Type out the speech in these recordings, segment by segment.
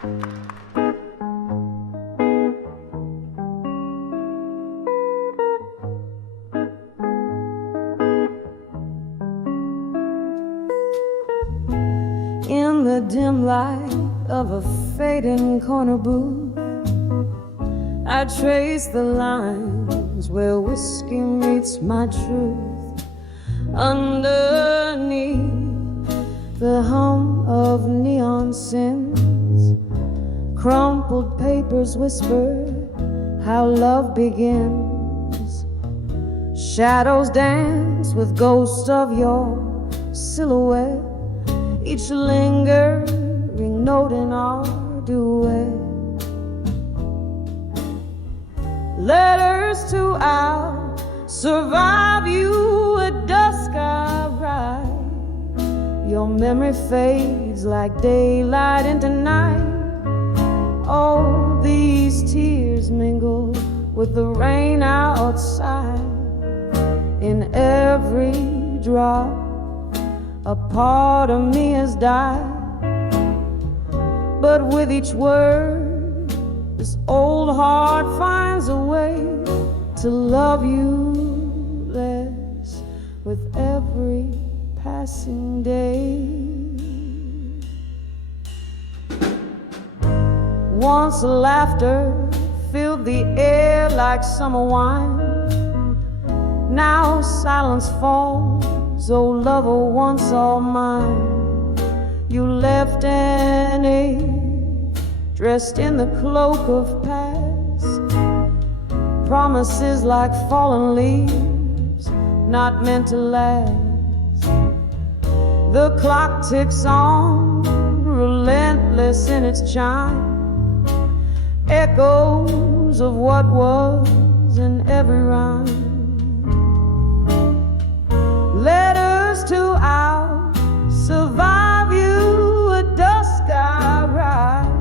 In the dim light of a fading corner booth, I trace the lines where whiskey meets my truth. Underneath the hum of neon sins, crumpled papers whisper how love begins. Shadows dance with ghosts of your silhouette, each lingering note in our duet. Letters to survive you at dusk I write. Your memory fades like daylight into night. Oh, these tears mingle with the rain outside. In every drop a part of me has died. But with each word, this old heart finds a way to love you less with every passing day. Once laughter filled the air like summer wine. Now silence falls, oh lover once all mine. You left an age dressed in the cloak of past, promises like fallen leaves not meant to last. The clock ticks on, relentless in its chime, echoes of what was in every rhyme. Letters to survive you at dusk I ride.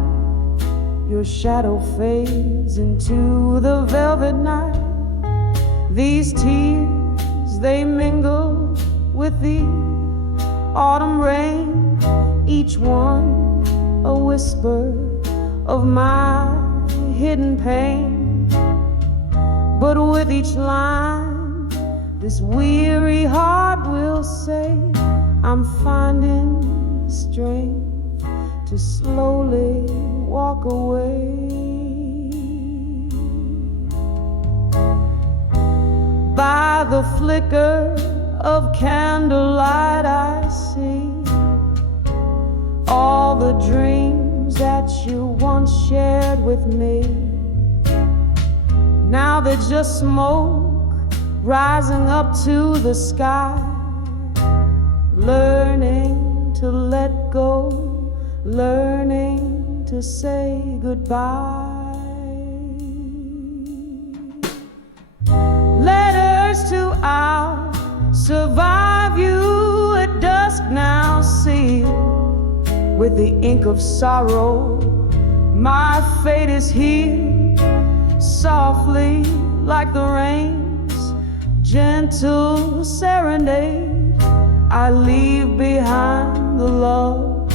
Your shadow fades into the velvet night. These tears, they mingle with the autumn rain, each one a whisper of my hidden pain. But with each line, this weary heart will say, I'm finding strength to slowly walk away. By the flicker of candlelight I see all the dreams that you once shared with me. Now they're just smoke rising up to the sky. Learning to let go, learning to say goodbye. Letters to survive you at dusk now sealed with the ink of sorrow. My fate is here, softly like the rain's gentle serenade. I leave behind the love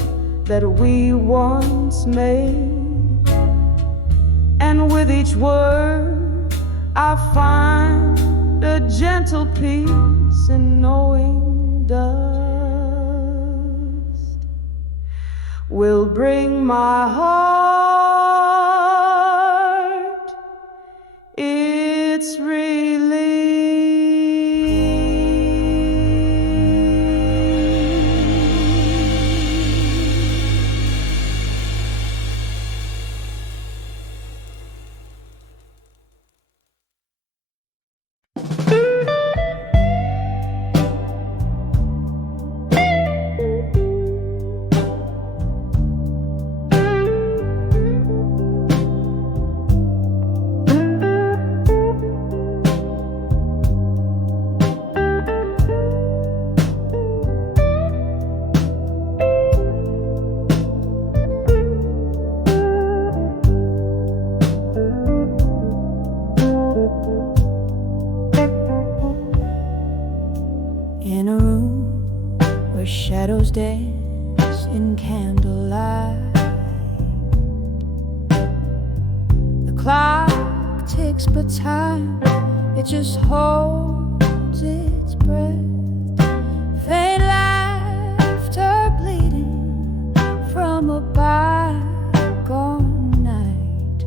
that we once made. And with each word I find a gentle peace in knowing dust will bring my heart its relief. In a room where shadows dance in candlelight, clock ticks, but time, it just holds its breath. Faint laughter bleeding from a bygone night,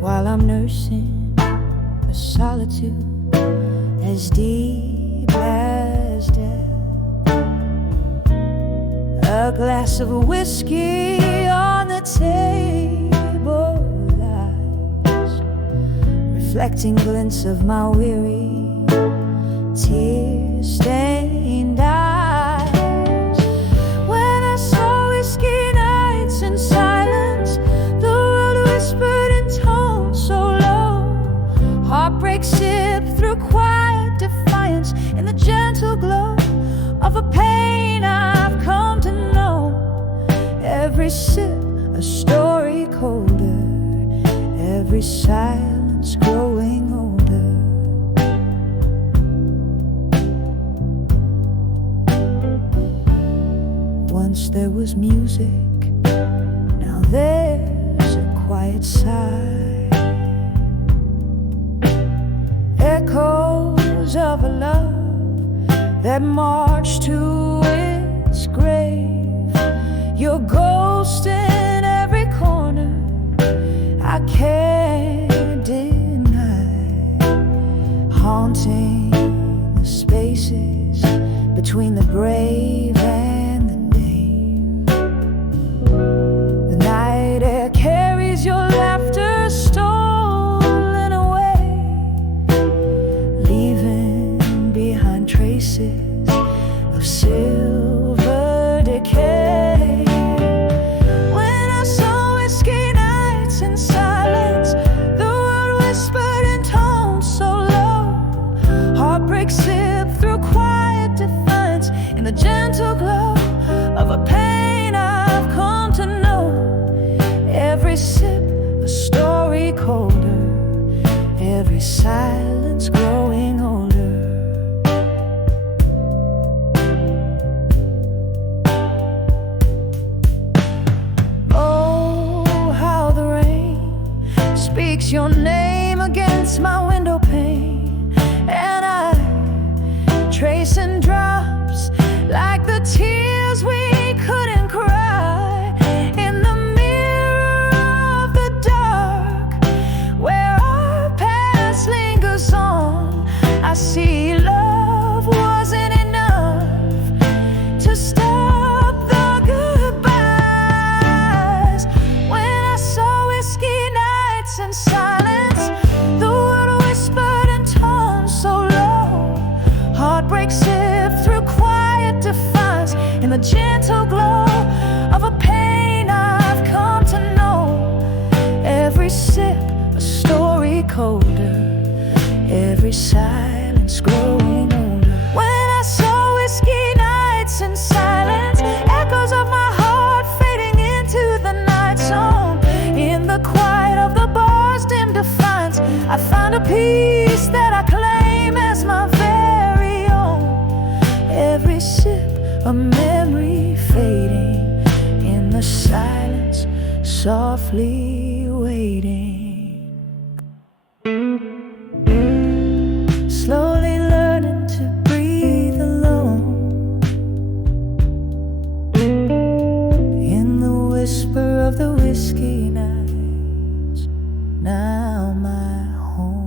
while I'm nursing a solitude as deep as death. A glass of whiskey on the table lies, reflecting glints of my weary, tear-stained eyes. When I saw whiskey nights in silence, the world whispered in tones so low. Heartbreak sipped through quiet defiance in the gentle glow of a pain I've come to know. Every sip a story colder, every silence growing older. Once there was music, now there's a quiet sigh. Echoes of a love that marched to its grave. Your ghost in every corner, I can't deny, haunting the spaces between the brave and the name. The night air carries your laughter stolen away, leaving behind traces of silver decay. When I saw whiskey nights in silence, the world whispered in tones so low. Heartbreak sipped through quiet defiance in the gentle glow of a pain I've come to know. Every sip a story colder, every silence growing older. Oh, how the rain speaks your name against my window pane, and I trace in drops like the tears we couldn't cry. In the mirror of the dark, where our past lingers on, I see love wasn't enough to stop the goodbyes. When I saw whiskey nights in silence, the world whispered in tones so low. Heartbreak sipped through quiet defiance in the gentle glow of a pain I've come to know. Every sip a story colder, every silence growing older. When I saw whiskey nights in silence, echoes of my heart fading into the night song. In the quiet of the bar's dim defiance, I found a peace that I claim as my very own. Every sip a memory fading in the silence, softly waiting. Slowly learning to breathe alone in the whisper of the whiskey nights, now my home.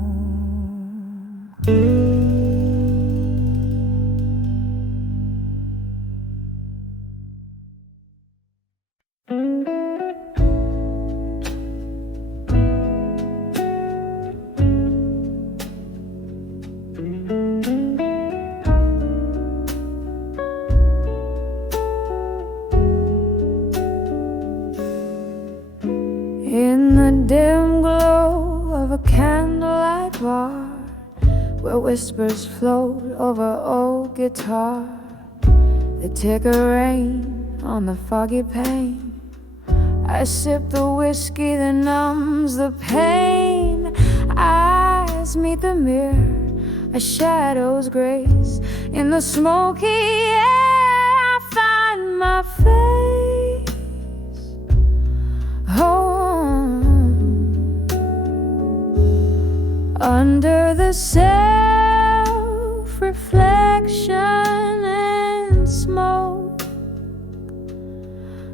In the dim glow of a candlelight bar, where whispers float over old guitar, they take a rain on the foggy pane. I sip the whiskey that numbs the pain. Eyes meet the mirror, a shadow's grace. In the smoky air I find my face. Oh, self-reflection and smoke,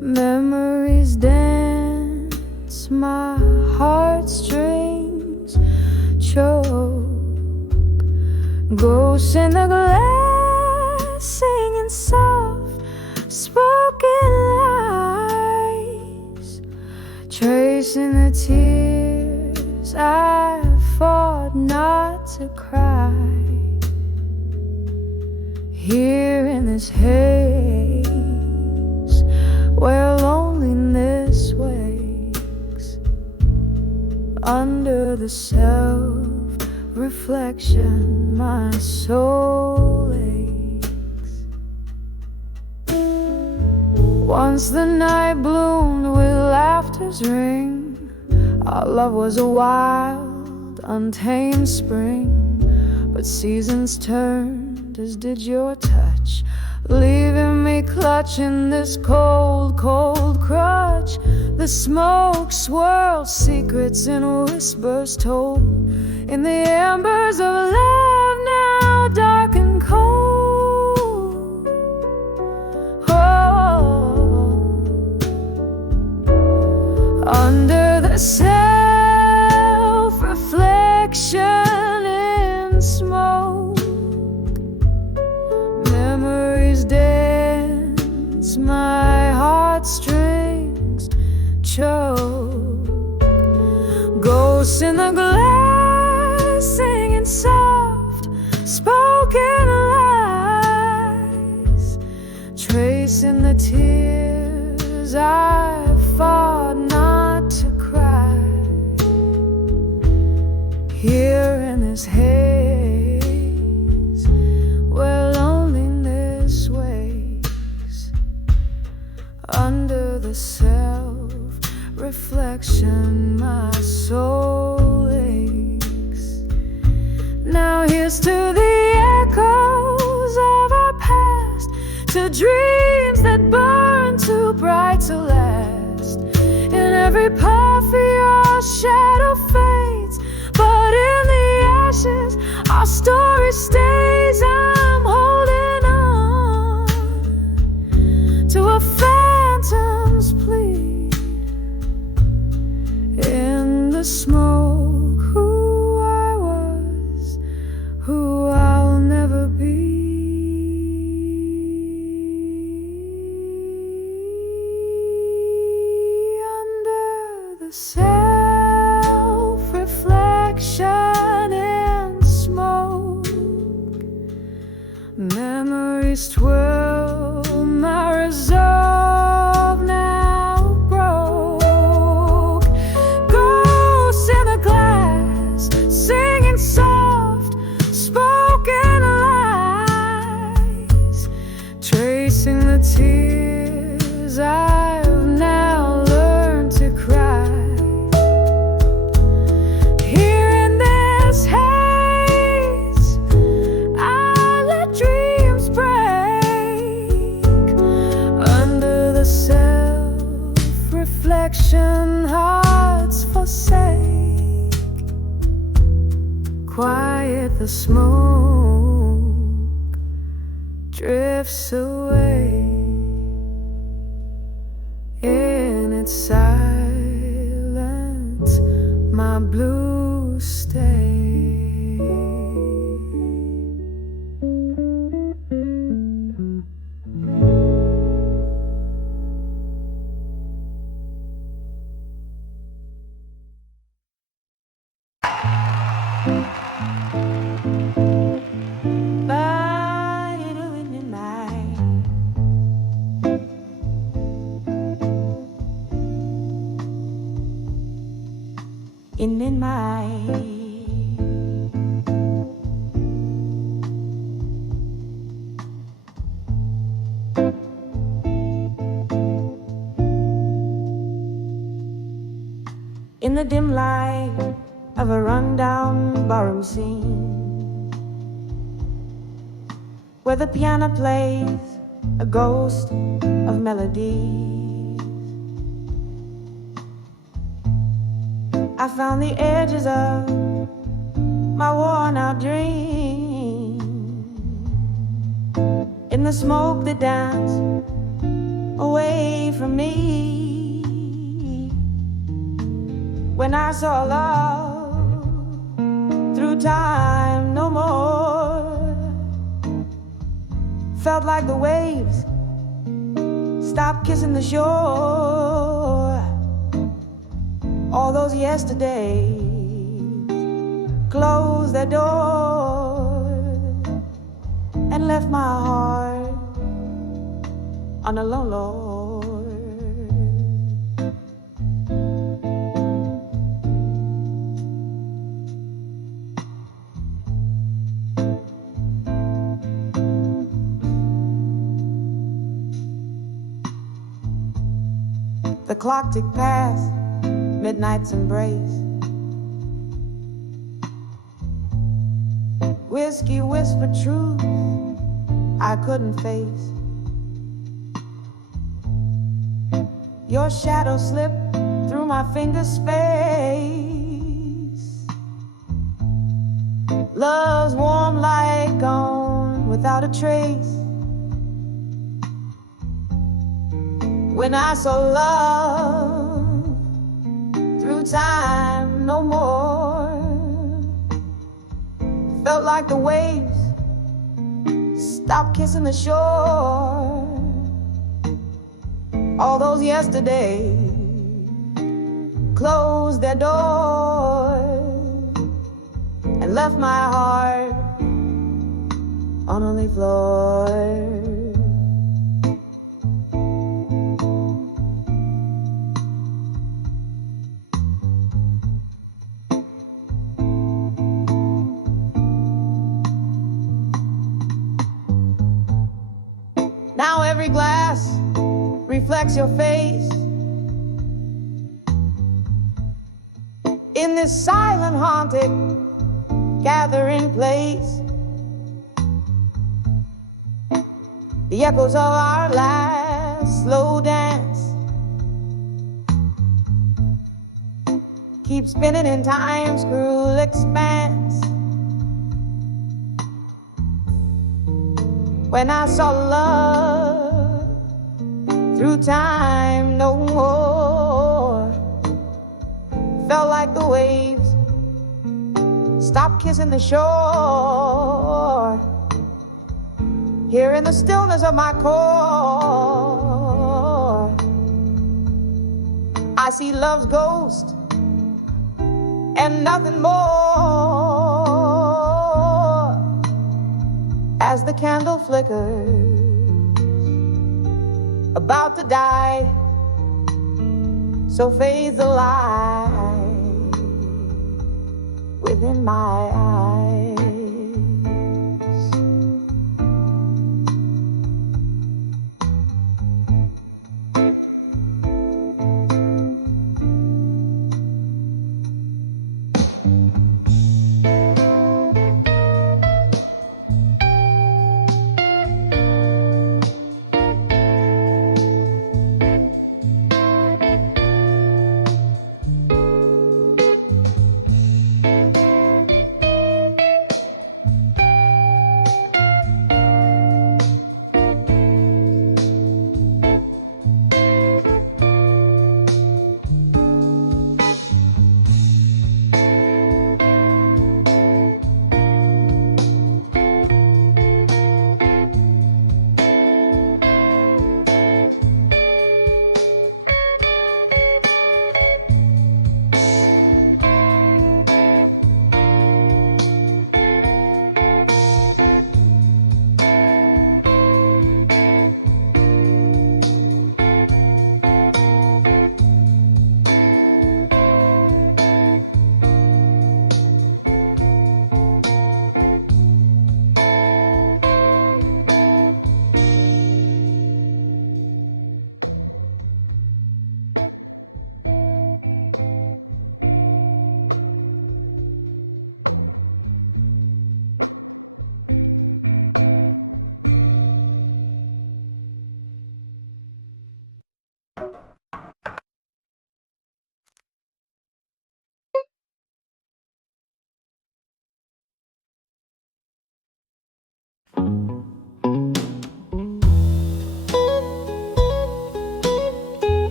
memories dance, my heartstrings choke. Ghosts in the glass singing soft spoken lies, tracing the tears I fought not to cry. Here in this haze where loneliness wakes, under the self-reflection my soul aches. Once the night bloomed with laughter's ring, our love was a wild, untamed spring. But seasons turned, as did your touch, leaving me clutching this cold, cold crutch. The smoke swirled, secrets and whispers told, in the embers of love now dark and cold. Oh, under the self-reflection in smoke, memories dance, my heartstrings choke. Ghosts in the glass singing soft spoken lies, tracing the tears I fought not to cry. Here in this haze where loneliness wakes, under the self-reflection my soul aches. Now here's to the echoes of our past, to dreams that burn too bright to last. In every puff your shadow fades, but in the ashes our story stays. I'm holding on to a phantom's plea in the smoke, who I was, who I'll never be. Under the self-reflection in smoke, memories twirl, my resolve now broke. Ghosts in the glass singing soft spoken lies, tracing the tears I've now learned to cry. Here in this haze I let dreams break, under the self-reflection hearts forsake. Quiet, the smoke drifts away in its silence, my blues stay. In my in the dim light of a rundown barroom scene, where the piano plays a ghost of melody, I found the edges of my worn-out dream. In the smoke that danced away from me, when I saw love through time no more, felt like the waves stopped kissing the shore. All those yesterdays closed their doors and left my heart on a lone Lord. The clock ticked past midnight's embrace. Whiskey whispered truth I couldn't face. Your shadow slipped through my fingers' space. Love's warm light gone without a trace. When I saw love through time no more, felt like the waves stopped kissing the shore. All those yesterdays closed their doors and left my heart on only floor. Now every glass reflects your face in this silent, haunted gathering place. The echoes of our last slow dance keep spinning in time's cruel expanse. When I saw love through time no more, felt like the waves stopped kissing the shore. Here in the stillness of my core, I see love's ghost and nothing more. As the candle flickers, about to die, so fades the light within my eyes.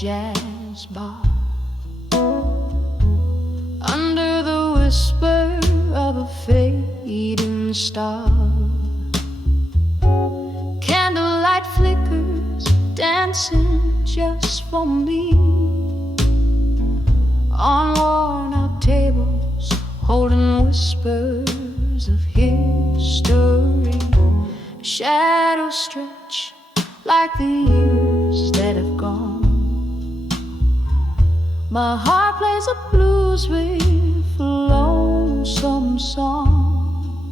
jazz bar, under the whisper of a fading star. Candlelight flickers, dancing just for me, on worn-out tables, holding whispers of history. Shadows stretch like the years that have gone. My heart plays a blues riff, a lonesome song.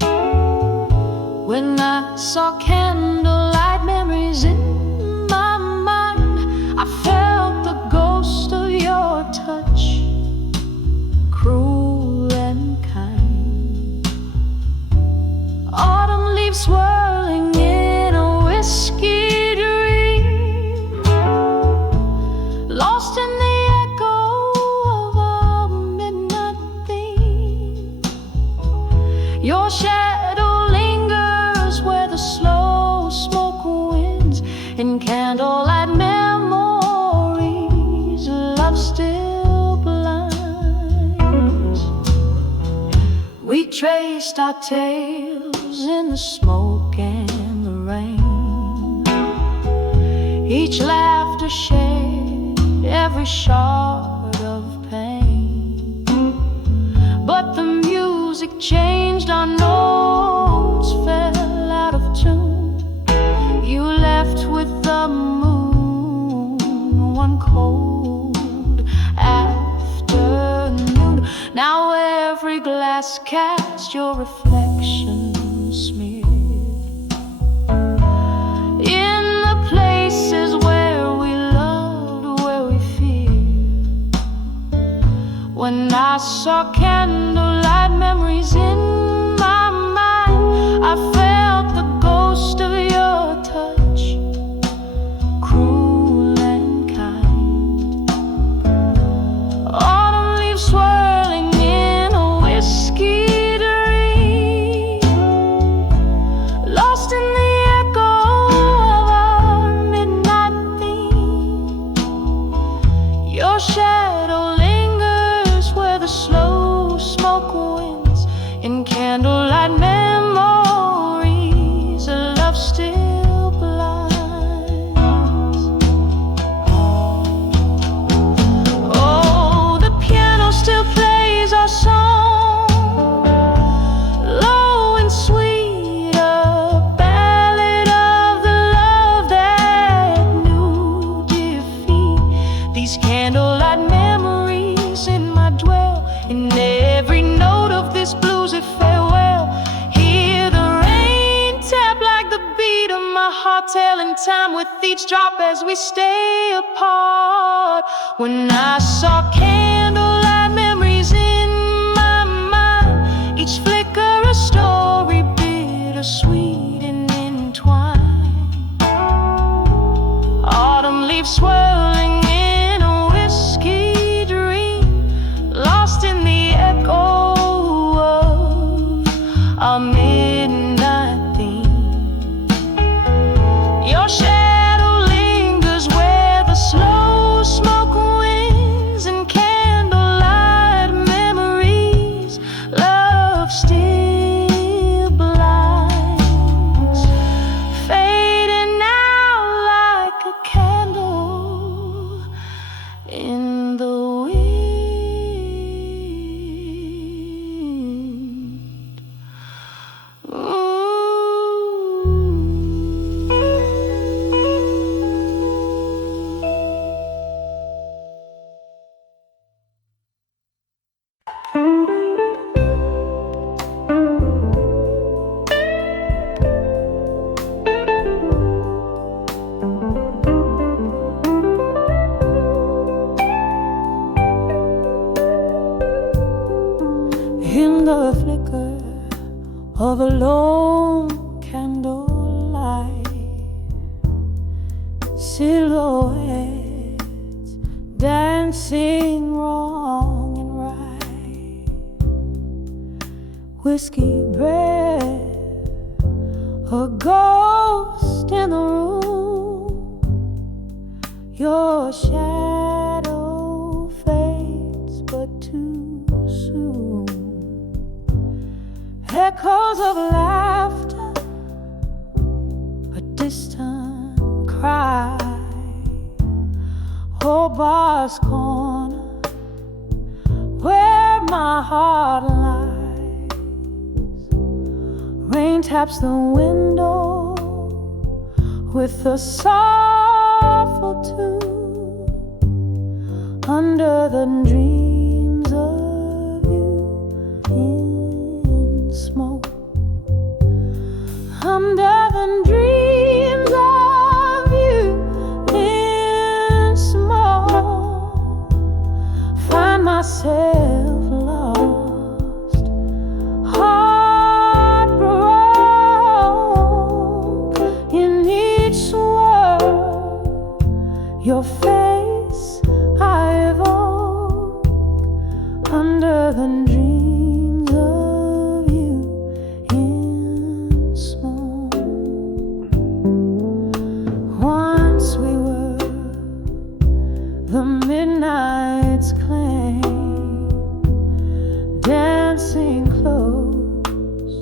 When I saw candlelight memories in my mind, I felt the ghost of your touch, cruel and kind. Autumn leaves swirling in a whiskey dream, lost in the echo of a midnight theme. Your shadow lingers where the slow smoke winds, in candlelight memories love still blinds. We traced our tales in the smoke and the rain, each laughter shared, every shard of pain. But the music changed, our notes fell out of tune. You left with the moon one cold afternoon. Now every glass casts your reflection smeared in the places where we loved, where we feared. When I saw candlelight memories in my mind, I felt the ghost of your touch, cruel and kind. Autumn leaves swirling in a whiskey dream, lost in the echo of our midnight theme. Your shadow lingers where the slow smoke winds, in candlelight memories love still blinds. Oh, the piano still plays our song, low and sweet, a ballad of the love that knew defeat. These candlelight memories in my dwell, in every note of this bluesy farewell. Hear the rain tap like the beat of my heart, telling time with each drop as we stay apart. When I saw candlelight memories in my mind, each flicker a story, bittersweet and entwined. Autumn leaves swirling in a whiskey dream, lost in the echo of our midnight theme. Your shadow lingers where the slow smoke winds, and candlelight memories love still blinds, fading out like a candle in the wind. In the flicker of a lone candlelight, silhouettes dancing wrong and right. Whiskey breath, a ghost in the room. Your shadow echoes of laughter, a distant cry. Oh, Bar's corner, where my heart lies. Rain taps the window with a soulful tune, under the dreams of you in smoke. Under the dreams of you in smoke, find myself lost, heartbroken in each swirl. Your face I evoke under the dreams of you in smoke. Once we were the midnight's claim, dancing close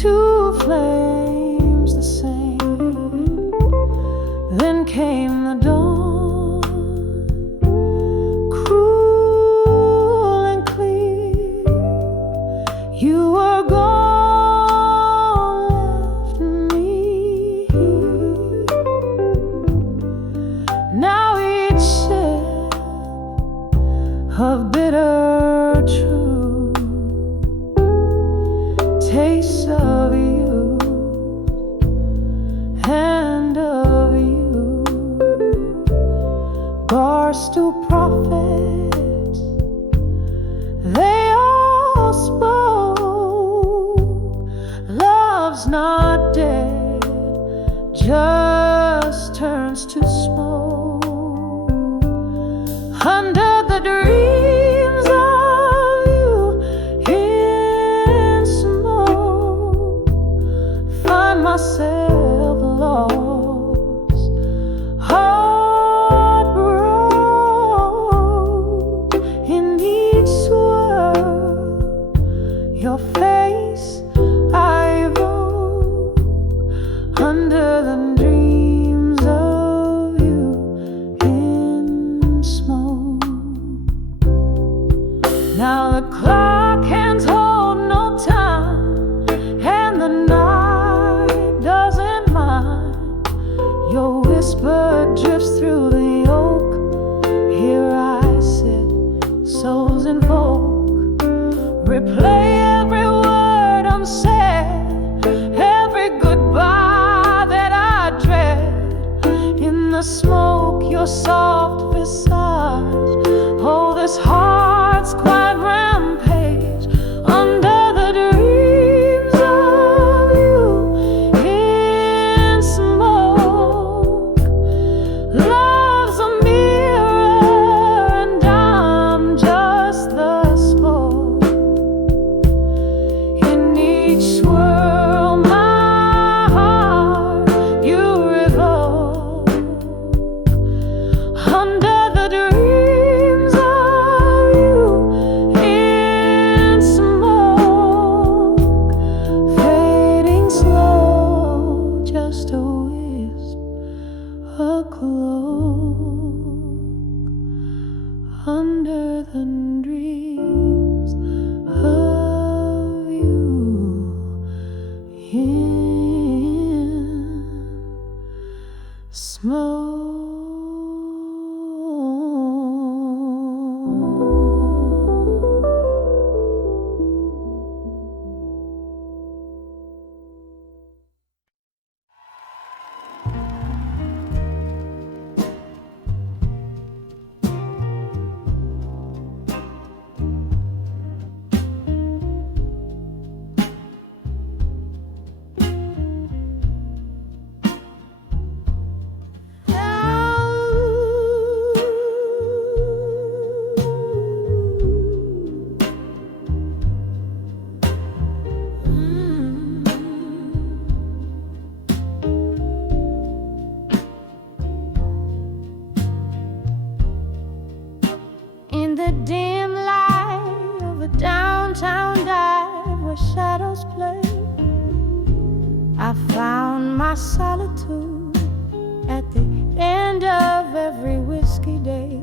to flames the same. Then came the dawn, cruel and clear. You were gone, left me here. Now each sip of bitter truth tastes of you and of you. Barstool prophets, they all spoke. Love's not dead, just turns to smoke. Under the dreams of you in smoke, find myself lost, heartbroken in each swirl. Your face I evoke under the dreams of you in smoke. Now the clock hands hold no time, and the night doesn't mind. Your whisper drifts through the oak. Here I sit, souls invoke, replay every word unsaid, every goodbye that I dread. In the smoke, your soft visage, oh, this heart's quiet rampage. Under the dreams of you in smoke, love's a mirror and I'm just the smoke. In each swirl, my heart you revoke. Under the dreams of you in smoke, fading slow, just a wisp, a cloak. Under the dreams of you in smoke. In the dim light of a downtown dive where shadows shadows play. I found my solitude at the end of every whiskey day.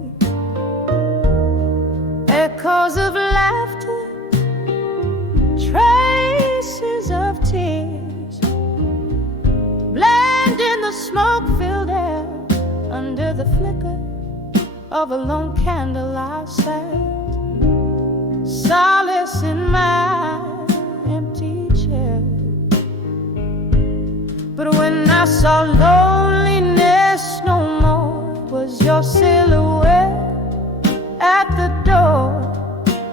Echoes of laughter, traces of tears, blend in the smoke-filled air. Under the flicker of a lone candle I sat, solace in my empty chair. But when I saw loneliness no more, it was your silhouette at the door.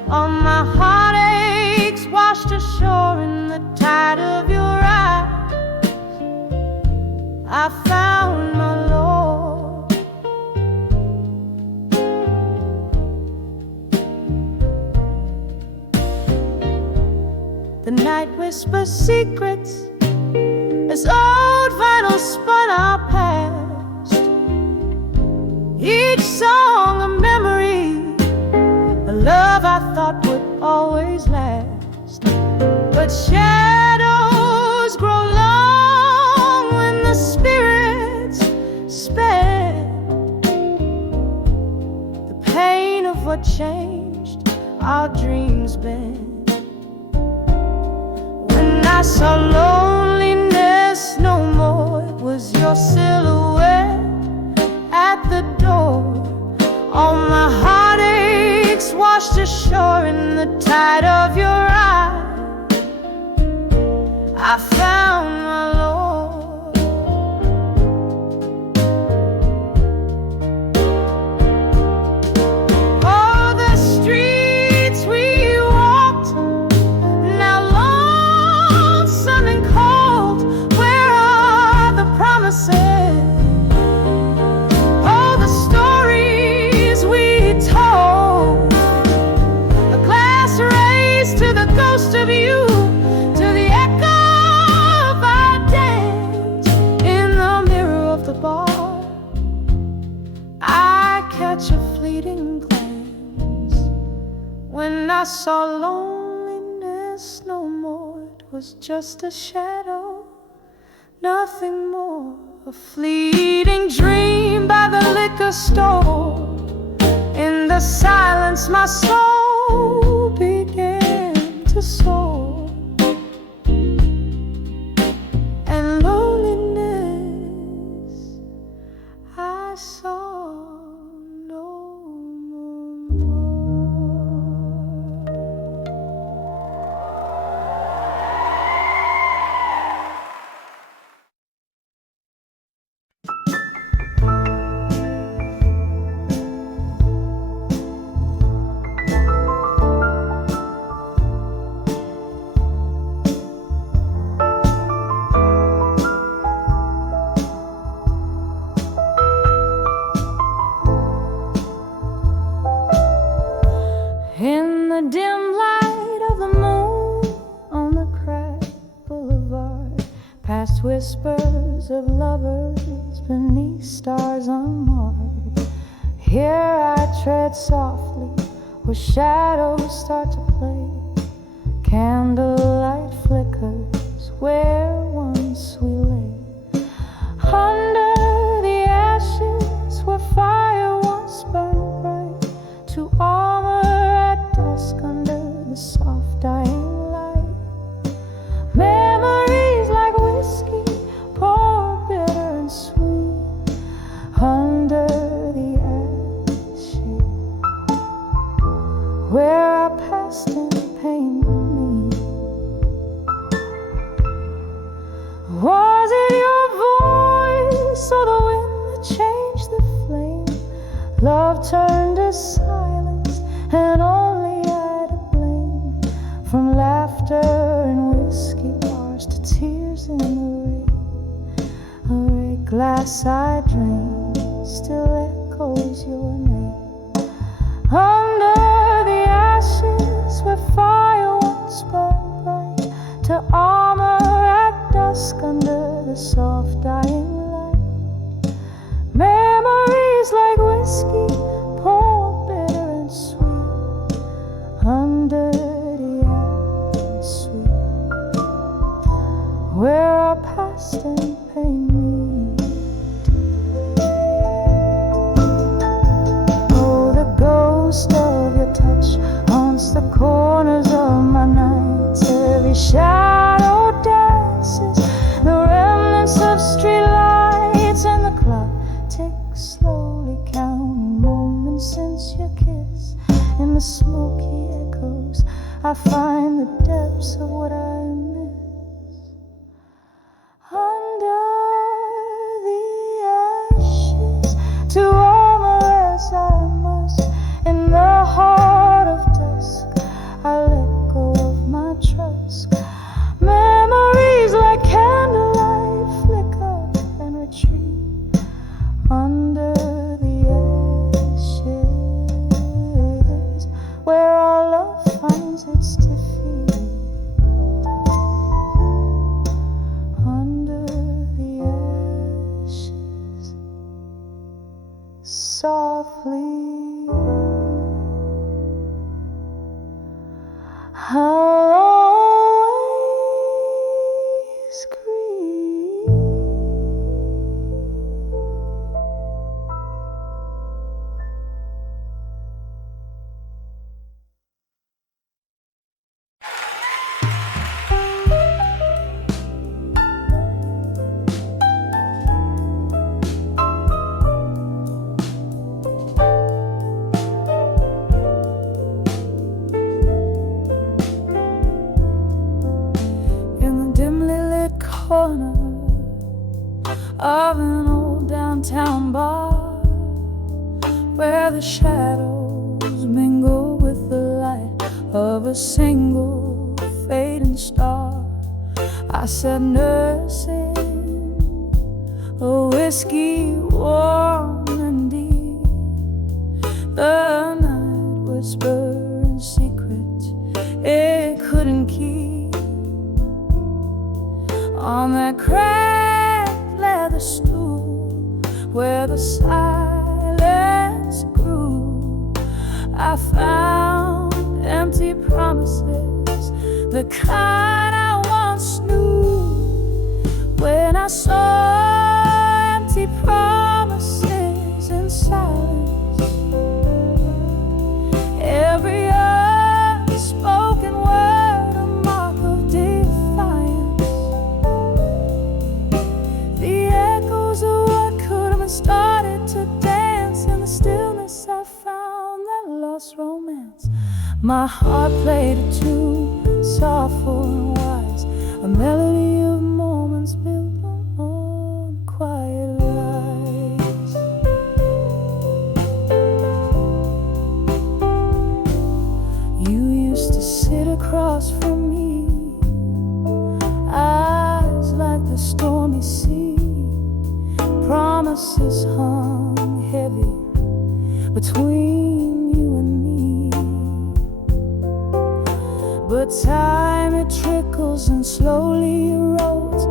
All my heartaches washed ashore in the tide of your eyes. I found my Lord. The night whispers secrets as old vinyl spun our past. Each song a memory, a love I thought would always last. But shadows grow long when the spirits sped. The pain of what changed our dreams bend. When I saw loneliness no more, it was your silhouette at the door. All my heartaches washed ashore in the tide of your eyes. I found my Lord. Oh, the streets we walked, now lonesome and cold. Where are the promises? Oh, the stories we told. A glass raised to the ghost of you, to the echo of our dance. In the mirror of the bar, I catch a fleeting glance. When I saw loneliness no more, it was just a shadow, nothing more. A fleeting dream by the liquor store. In the silence my soul began to soar. And loneliness I saw no more. In the dim light of the moon on the cracked boulevard, past whispers of lovers beneath stars unmarked. Here I tread softly where shadows start to play. Candlelight flickers where once we lay. Under the ashes where fire once burned bright, to armor at dusk under the soft dying light. Memories like whiskey pour bitter and sweet under the ashes where our past and pain meet. Was it your voice or the wind that changed the flame? Love turned to silence and only I to blame. From laughter and whiskey bars to tears in the rain, a red glass I drain still echoes your name. Under the ashes where fire once burned bright, to armor at dusk under the soft dying light. Memories like whiskey pour bitter and sweet under the ashes sweet. shadow dances, the remnants of streetlights, and the clock ticks slowly, counting moments since your kiss. In the smoky echoes, I find the depths of what I miss. Under the ashes, to armor as I must, in the heart of dusk, I let go of my trust. Memories like candlelight flicker and retreat under the ashes, where our love finds its defeat. Under the ashes, softly. I'll always grieve. Corner of an old downtown bar, where the shadows mingle with the light of a single fading star, I sat nursing a whiskey warm and deep. The night whispered in secret it couldn't keep. On that cracked leather stool where the silence grew, I found empty promises, the kind I once knew. When I saw empty promises in silence, every unspoken word a mark of defiance. Started to dance in the stillness. I found that lost romance. My heart played a tune, soulful and wise, a melody of moments built on quiet lies. You used to sit across from me, eyes like the stormy sea. Promises hung heavy between you and me, but time it trickles and slowly erodes.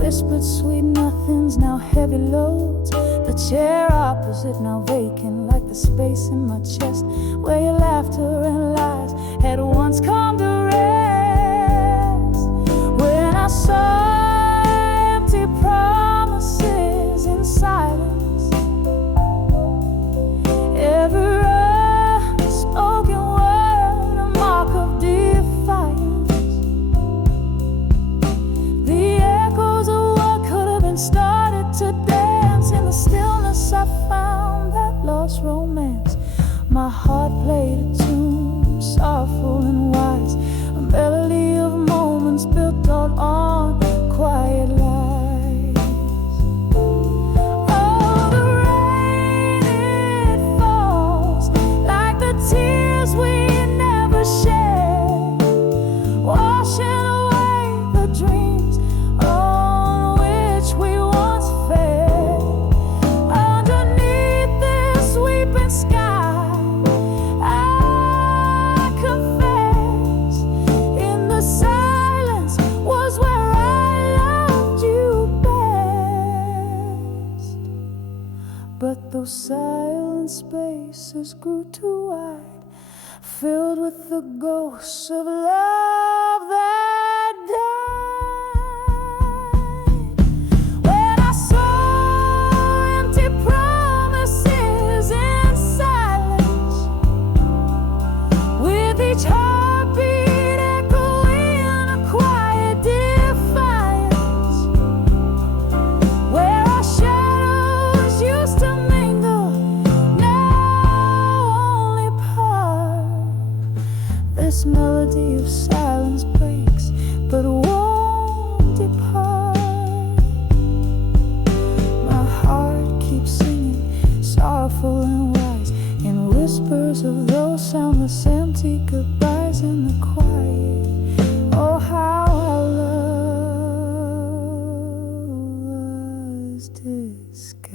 Whispered sweet nothings, now heavy loads. The chair opposite, now vacant, like the space in my chest where your laughter and lies had once come to rest. When I saw empty promises in silence, every unspoken word a mark of defiance. The echoes of what could have been started to dance in the stillness. I found that lost romance. My heart played a tune, soulful and wise, a melody of moments built all on quiet lies. Tears we never shared, washing away the dreams on which we once fed. Underneath this weeping sky, I confess, in the silence was where I loved you best. But those silent spaces grew too wide, filled with the ghosts of love that died. When I saw empty promises in silence, with each heartbeat echoing a quiet melody of silence breaks, but won't depart. My heart keeps singing, sorrowful and wise, in whispers of those soundless empty goodbyes in the quiet. Oh, how our love was disguised.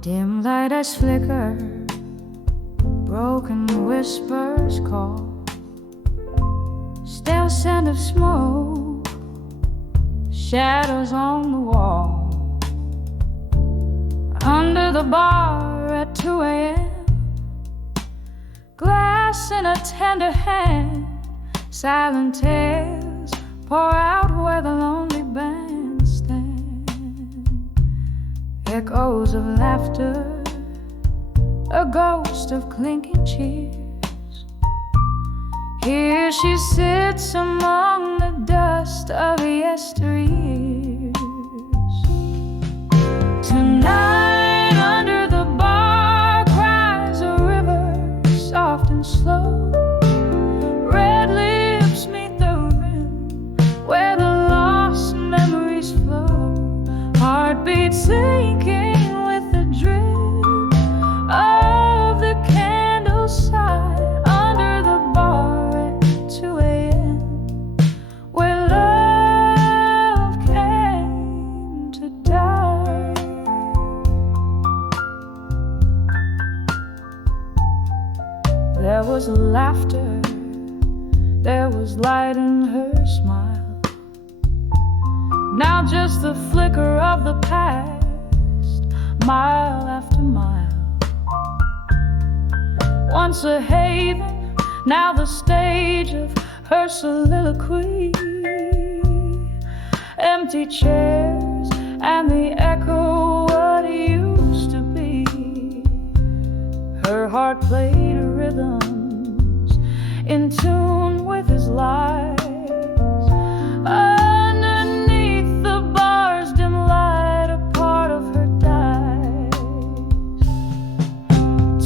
Dim light eyes flicker, broken whispers call, stale scent of smoke, shadows on the wall. Under the bar at 2 a.m., glass in a tender hand, silent tales pour out where the lonely band stands. Echoes of laughter, a ghost of clinking cheers. Here she sits among the dust of yesteryears. Tonight under the bar cries a river, soft and slow. Red lips meet the rim where the lost memories flow. Heartbeat sinking with the drip of the candle side under the bar at 2 a.m. where love came to die. There was laughter, there was light in her smile. Now just the flicker of the past, mile after mile. Once a haven, now the stage of her soliloquy. Empty chairs and the echo what used to be. Her heart played rhythms in tune with his lies. Underneath the bar's dim light, a part of her dies.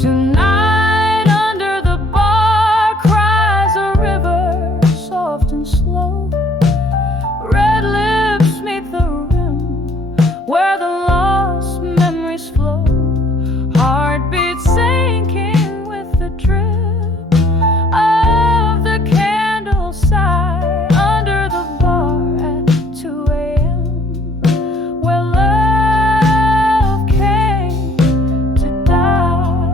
Tonight under the bar cries a river, soft and slow. Red lips meet the rim where the lost memories flow. Heartbeats sinking with the drip of the candle side under the bar at 2 a.m. where love came to die.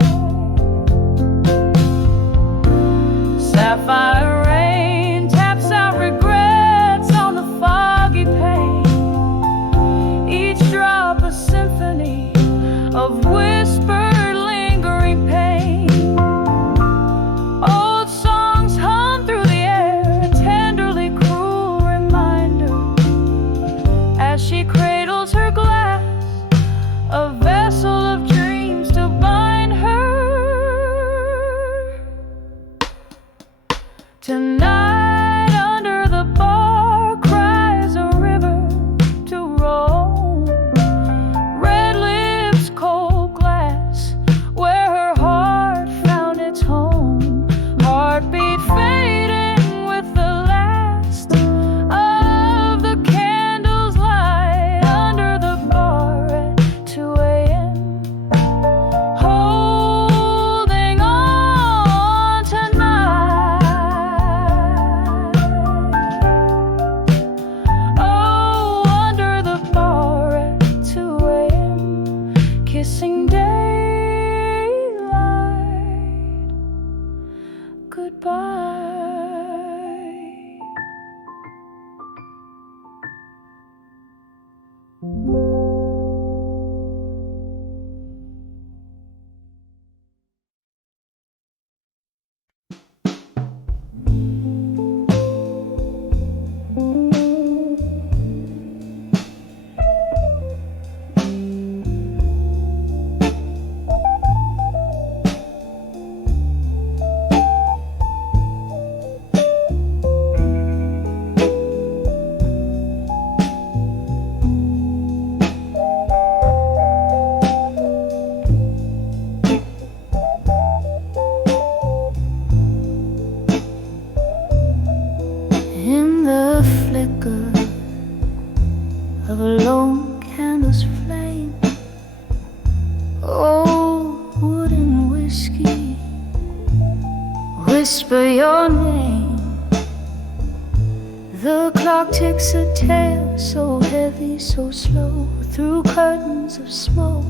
Sapphire rain taps out regrets on the foggy pane. Each drop a symphony of whispered lingering pain. Old songs hum through the air, a tenderly cruel reminder as she cradles her glass, a vessel of dreams to bind her. Tonight under the bar cries a river to roam. Red lips, cold glass, where her heart found its home. Heartbeat fading with the last of the candle's light under the bar at 2 a.m. Holding on tonight. flicker of a lone candle's flame. Oh, wood and whiskey, whisper your name. The clock ticks a tale so heavy, so slow, through curtains of smoke.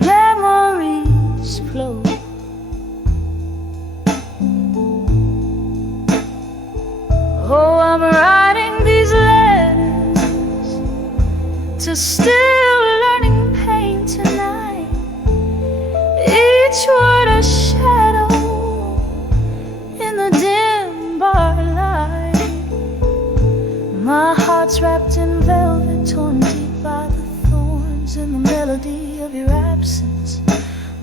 Memories flow. Oh, I'm writing these letters to still learning pain tonight. Each word a shadow in the dim bar light. My heart's wrapped in velvet, torn deep by the thorns in the melody of your absence.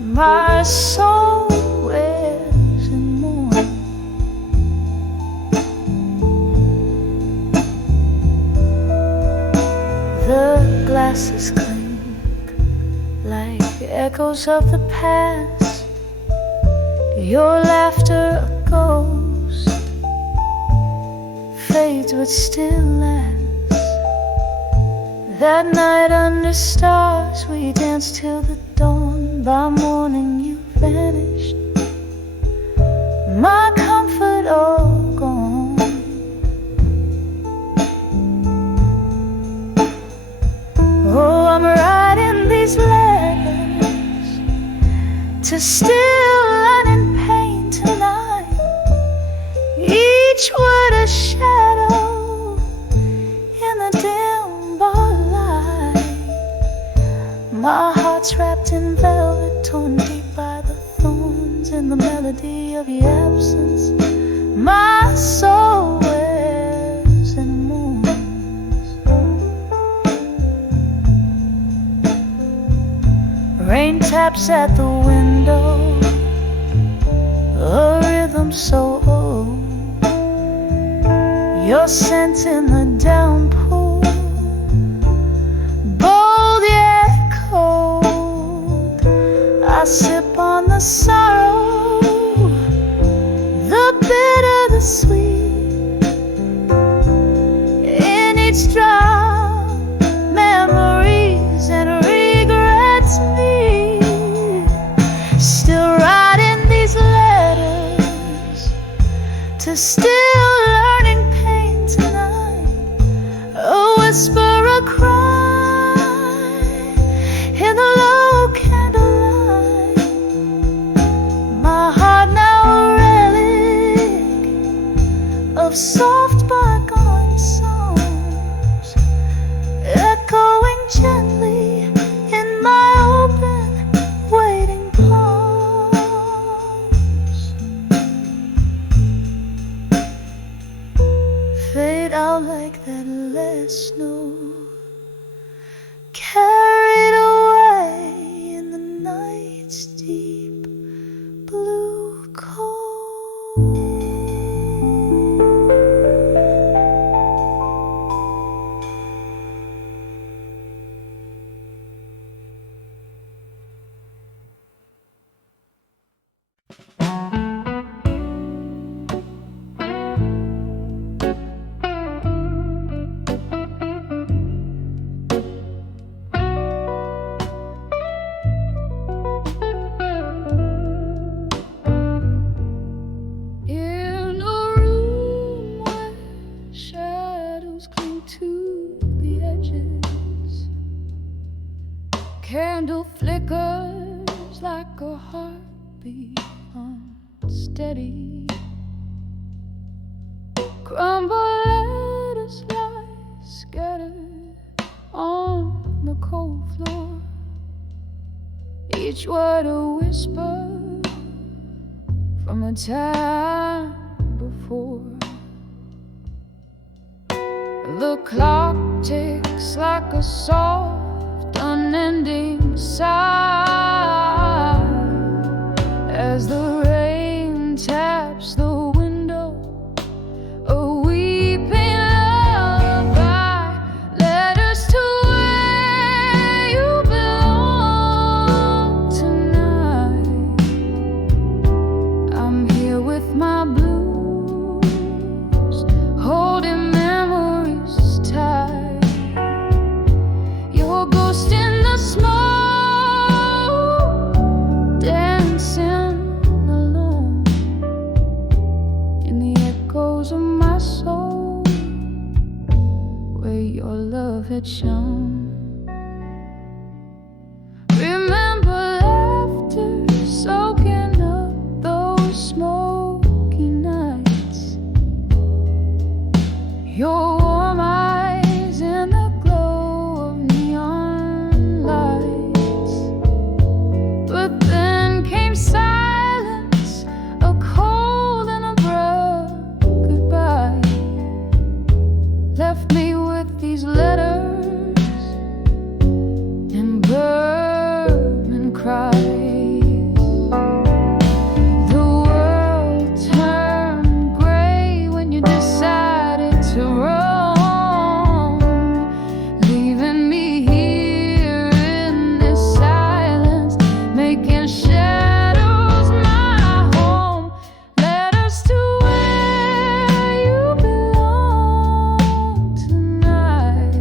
My soul wears in mourning. The glasses clink like echoes of the past. Your laughter a ghost fades but still lasts. That night under stars we danced till the dawn. By morning you vanished, my comfort all gone. Oh, I'm writing these letters to still learning pain tonight. Each word a shadow in the dim bar light. My heart's wrapped in velvet, torn deep by the thorns in the melody of your absence. My soul wears and mourns. Rain taps at the window, a rhythm so old. Your scent in the downpour, bold yet cold. I sip on the sorrow, the bitter, the sweet. In each drop, memories and regrets meet. Still writing these letters to still learning pain tonight. A whisper, a cry in the low candlelight. My heart now a relic of soft bygone songs, echoing gently in my open waiting palms. Fade out like that last note, carried away in the night's deep blue cold. In a room where shadows cling to the edges, candle flickers like a heartbeat unsteady. Crumble letters lie scattered on the cold floor, each word a whisper from a time before. The clock ticks like a soft, unending sigh as the rain taps the window, a weeping lullaby. Letters to where you belong tonight. I'm here with my blues, echoes of my soul, where your love had shone. Remember laughter soaking up those smoky nights, your warm eyes in the glow of neon lights. But then came silence, a cold and abrupt goodbye, left me with these letters and burning cries. The world turned gray when you decided to roam, leaving me here in this silence, making shadows my home. Letters to where you belong tonight.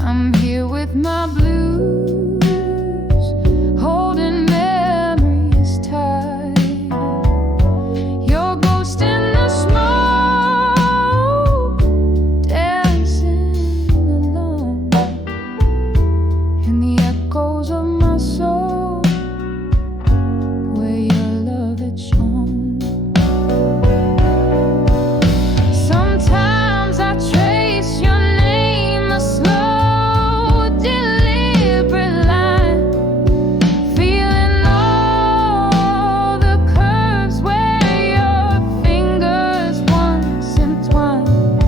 I'm here with my blues, holding memories tight. Your ghost in the smoke, dancing alone in the echoes of my soul, where your love had shone. Sometimes I trace your name, a slow, deliberate line, feeling all the curves where your fingers once entwined.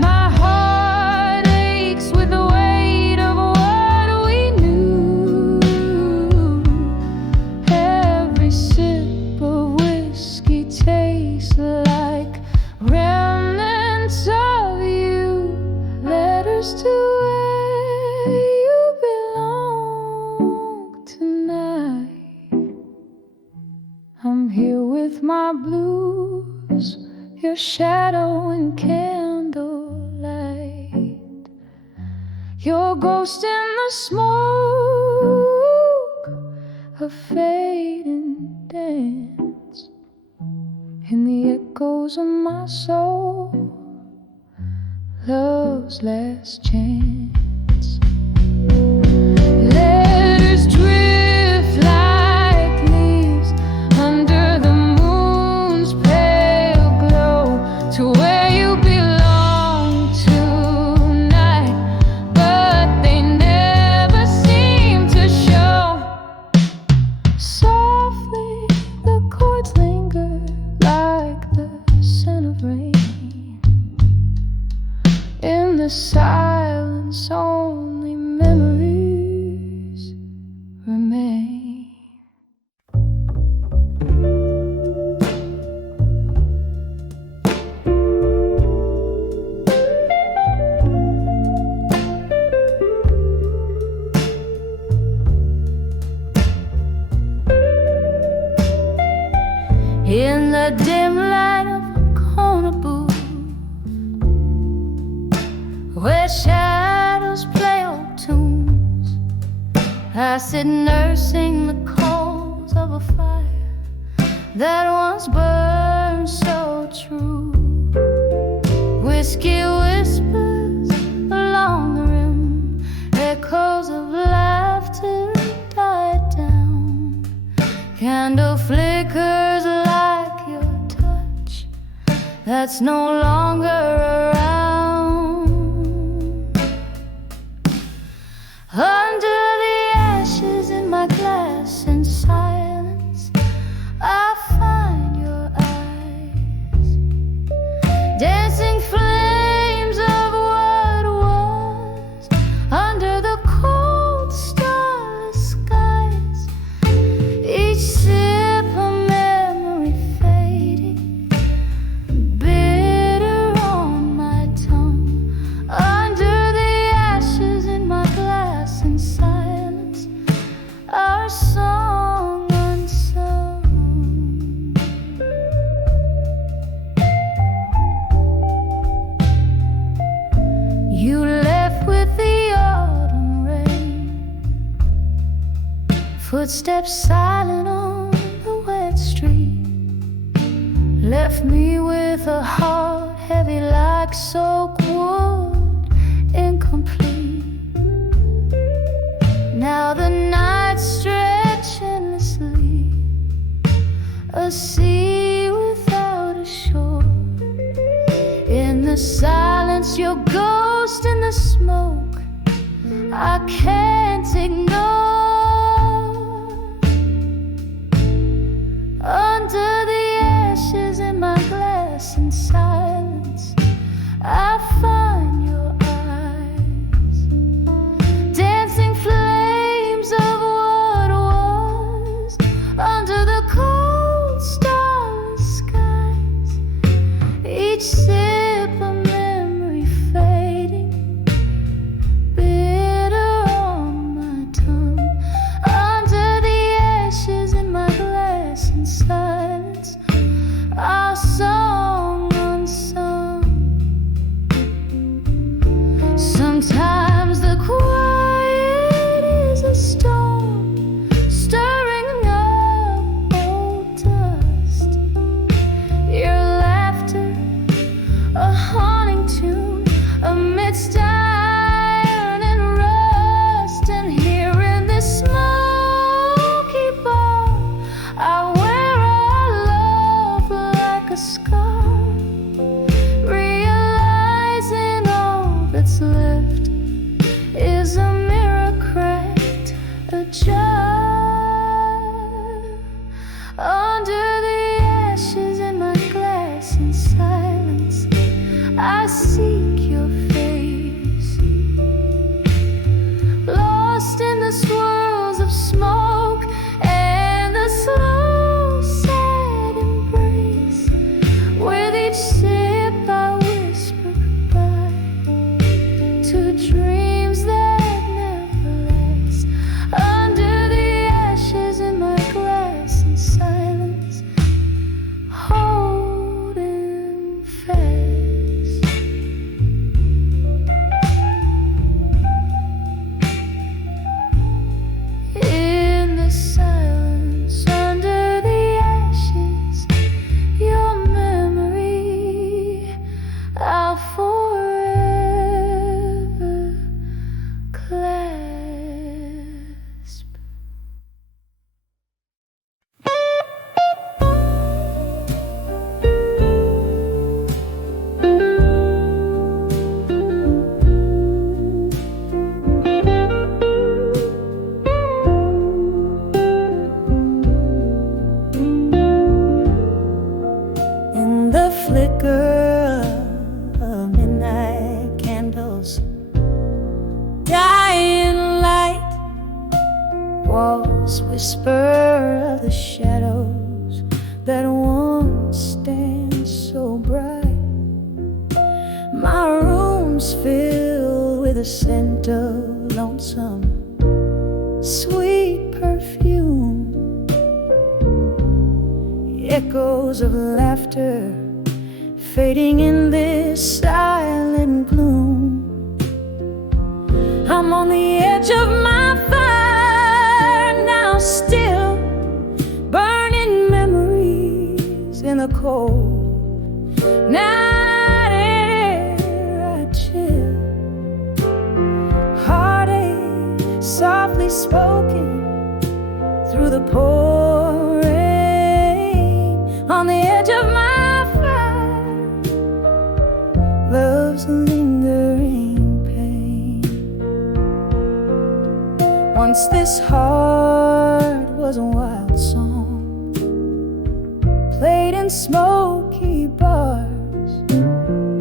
My heart aches with the weight of what we knew. Every sip of whiskey tastes like remnants of you. Letters to where you belong tonight. I'm here with my blues, your shadow and candlelight, your ghost in the smoke, a fading dance in the echoes of my soul, love's last chance. Letters drift like leaves under the moon's pale glow to where you belong tonight, but they never seem to show. Softly the chords linger like the scent of rain. In the silence only memories remain. In the dim light of a corner booth, where shadows play old tunes, I sit nursing the coals of a fire that once burned so true. Whiskey whispers along the rim, echoes of laughter died down. Candle flickers like your touch that's no longer around. Under the ashes in my glass in silence, I find your eyes, dancing flames of what was under the cold starless skies. Each sip a memory fading, bitter on my tongue. Under the ashes in my glass in silence, our song unsung. You left with the autumn rain, footsteps silent on the wet street, left me with a heart heavy like soaked wood, incomplete. Now the nights stretch endlessly, a sea without a shore. In the silence, your ghost in the smoke, I can't ignore. Under the ashes in my glass in silence, I find your eyes, dancing flames of what was, under the cold starless skies. Each sip a memory fading, bitter on my tongue. Under the ashes in my glass in silence, our song unsung. Sometimes the quiet is a storm, stirring up old dust. Your laughter, a haunting tune amidst iron and rust. And here in this smoky bar, I wear our love like a scar, realizing all that's left is a mirror cracked ajar. Under the ashes in my glass in silence, I seek your face, lost in the swirls of smoke and the slow, sad embrace. With each sip I whisper goodbye to dreams that never last. Under the ashes in my glass in silence, holding fast. In the silence, under the ashes, your memory I'll forever clasp. In the flicker of midnight candles, dying light, walls whisper of the shadows that once stand so bright. My room's filled with a scent of lonesome, sweet perfume, echoes of laughter fading in this silent gloom. I'm on the edge of my fire now, still burning memories in the cold night air. I chill, heartache softly spoken through the pouring. On the edge of my fire, love's lingering pain. Once this heart was a wild song, played in smoky bars.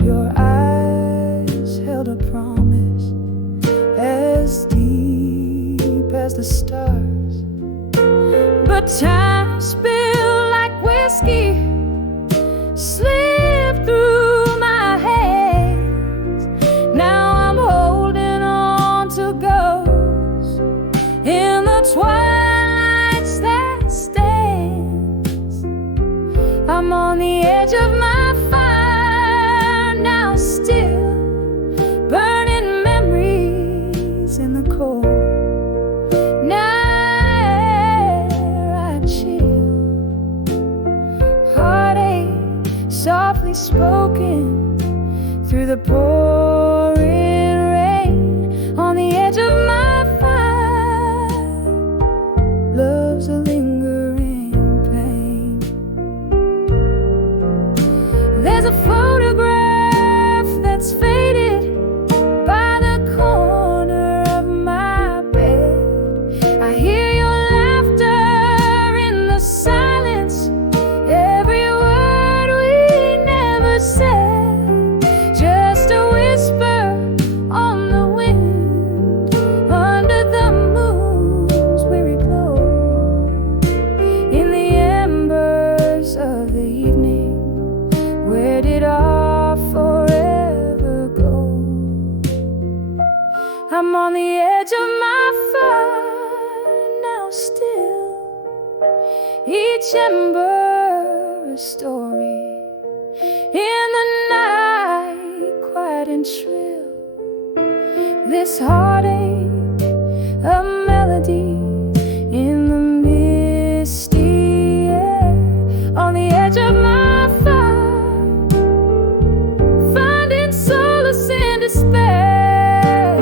Your eyes held a promise as deep as the stars. But time spilled like whiskey, slipped through my hands. Now I'm holding on to ghosts in the twilight that stands. I'm on the edge of my fire now, still burning memories in the cold night. I chill, heartache softly spoken through the pouring rain. On the edge of my fire, love's a lingering pain. There's a photograph that's faded by the corner of my bed. I hear your laughter in the silence, every word we never said, just a whisper on the wind, under the moon's weary glow. In the embers of the evening, where did our forever go? I'm on the edge of my fire now still, each ember a story. In the night, quiet and shrill, this heartache a melody in the misty air. On the edge of my fire, finding solace in despair.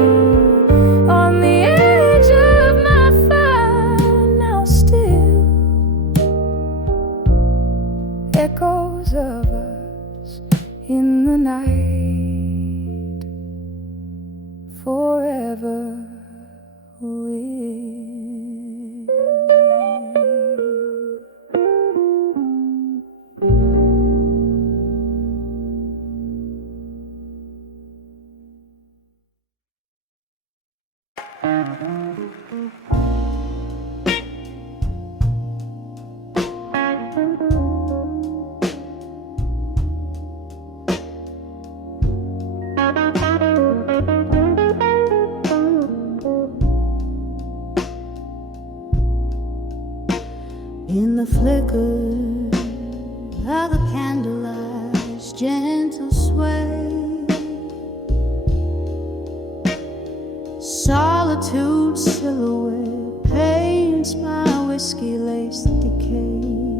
On the edge of my fire now still, echoes of us in the night, forever will. In the flicker of the candlelight's gentle sway, solitude's silhouette paints my whiskey-laced decay.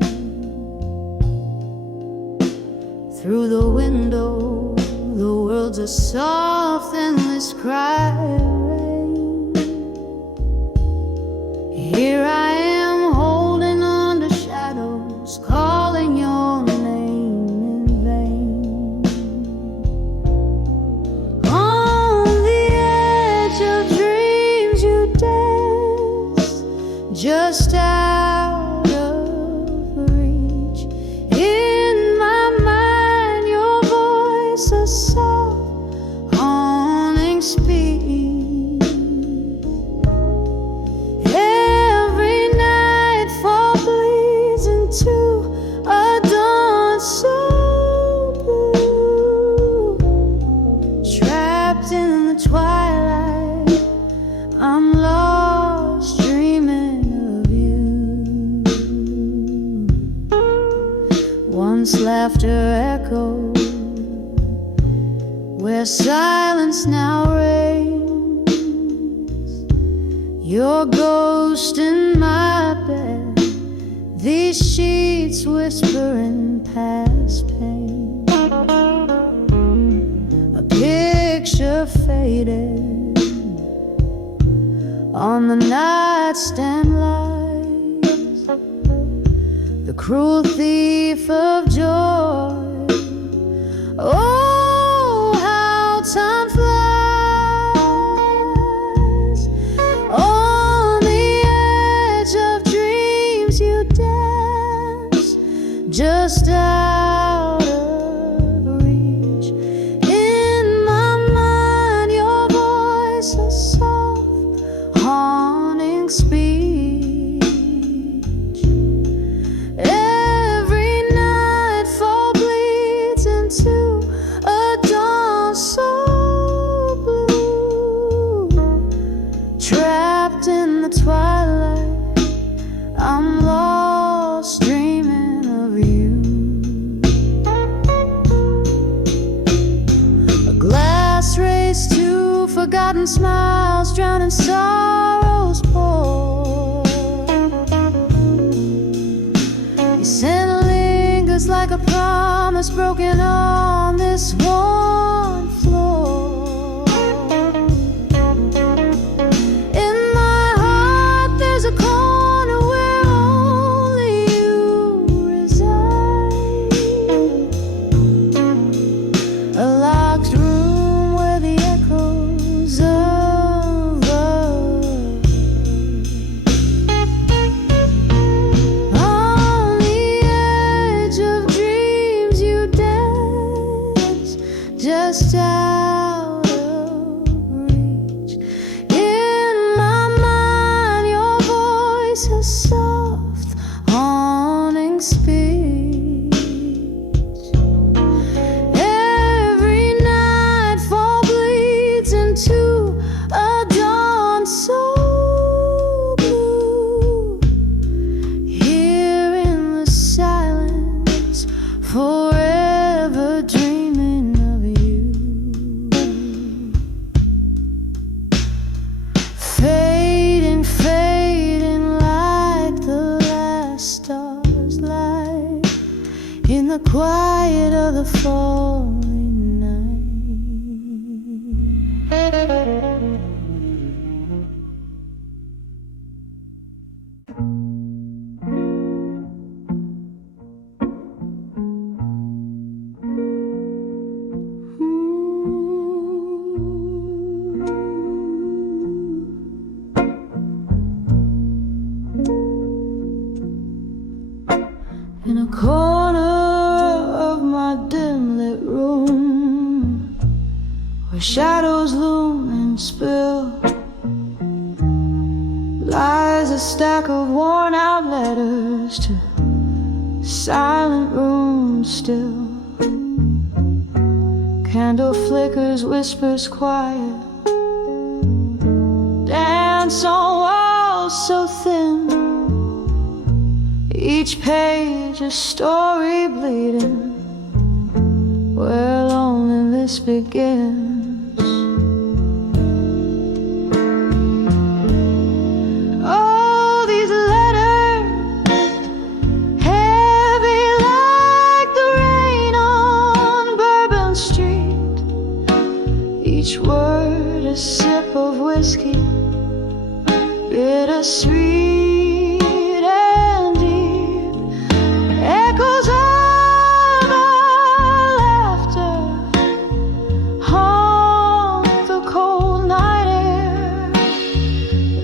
Through the window, the world's a soft, endless cry of rain. Here I am, holding on to shadows, calling your name in vain. On the edge of dreams you dance, just out of reach. In my mind, your voice a soft, haunting speech. Every nightfall bleeds into a dawn so blue. Trapped in the twilight, I'm lost dreaming of you. Once laughter echoed where silence now reigns. Your ghost in my bed, these sheets whispering past pain. A picture faded on the nightstand lies, the cruel thief of joy. Oh, how time flies. On the edge of dreams you dance, just out of reach. In my mind, your voice a soft, haunting speech. Every nightfall bleeds into a dawn so blue. Trapped in the twilight, I'm lost dreaming of you. A glass race to forgotten smiles, drowning sorrows pour. Your scent lingers like a promise broken on this one floor. In my heart there's a corner where only you reside, a locked room where the echoes of love. On the edge of dreams you dance, just out of reach. In my mind your voice a soft haunting speech. Every nightfall bleeds into a dawn so blue. Here in the silence, forever dreaming of you. Fading, fading like the last star's light in the quiet of the falling night. In a corner of my dim lit room, where shadows loom and spill, lies a stack of worn out letters to silent rooms still. Candle flickers, whispers quiet, dance on walls so thin. Each page a story bleeding, where loneliness begins. Oh, these letters, heavy like the rain on Bourbon Street. Each word a sip of whiskey, bittersweet. Echoes of our laughter haunt the cold night air.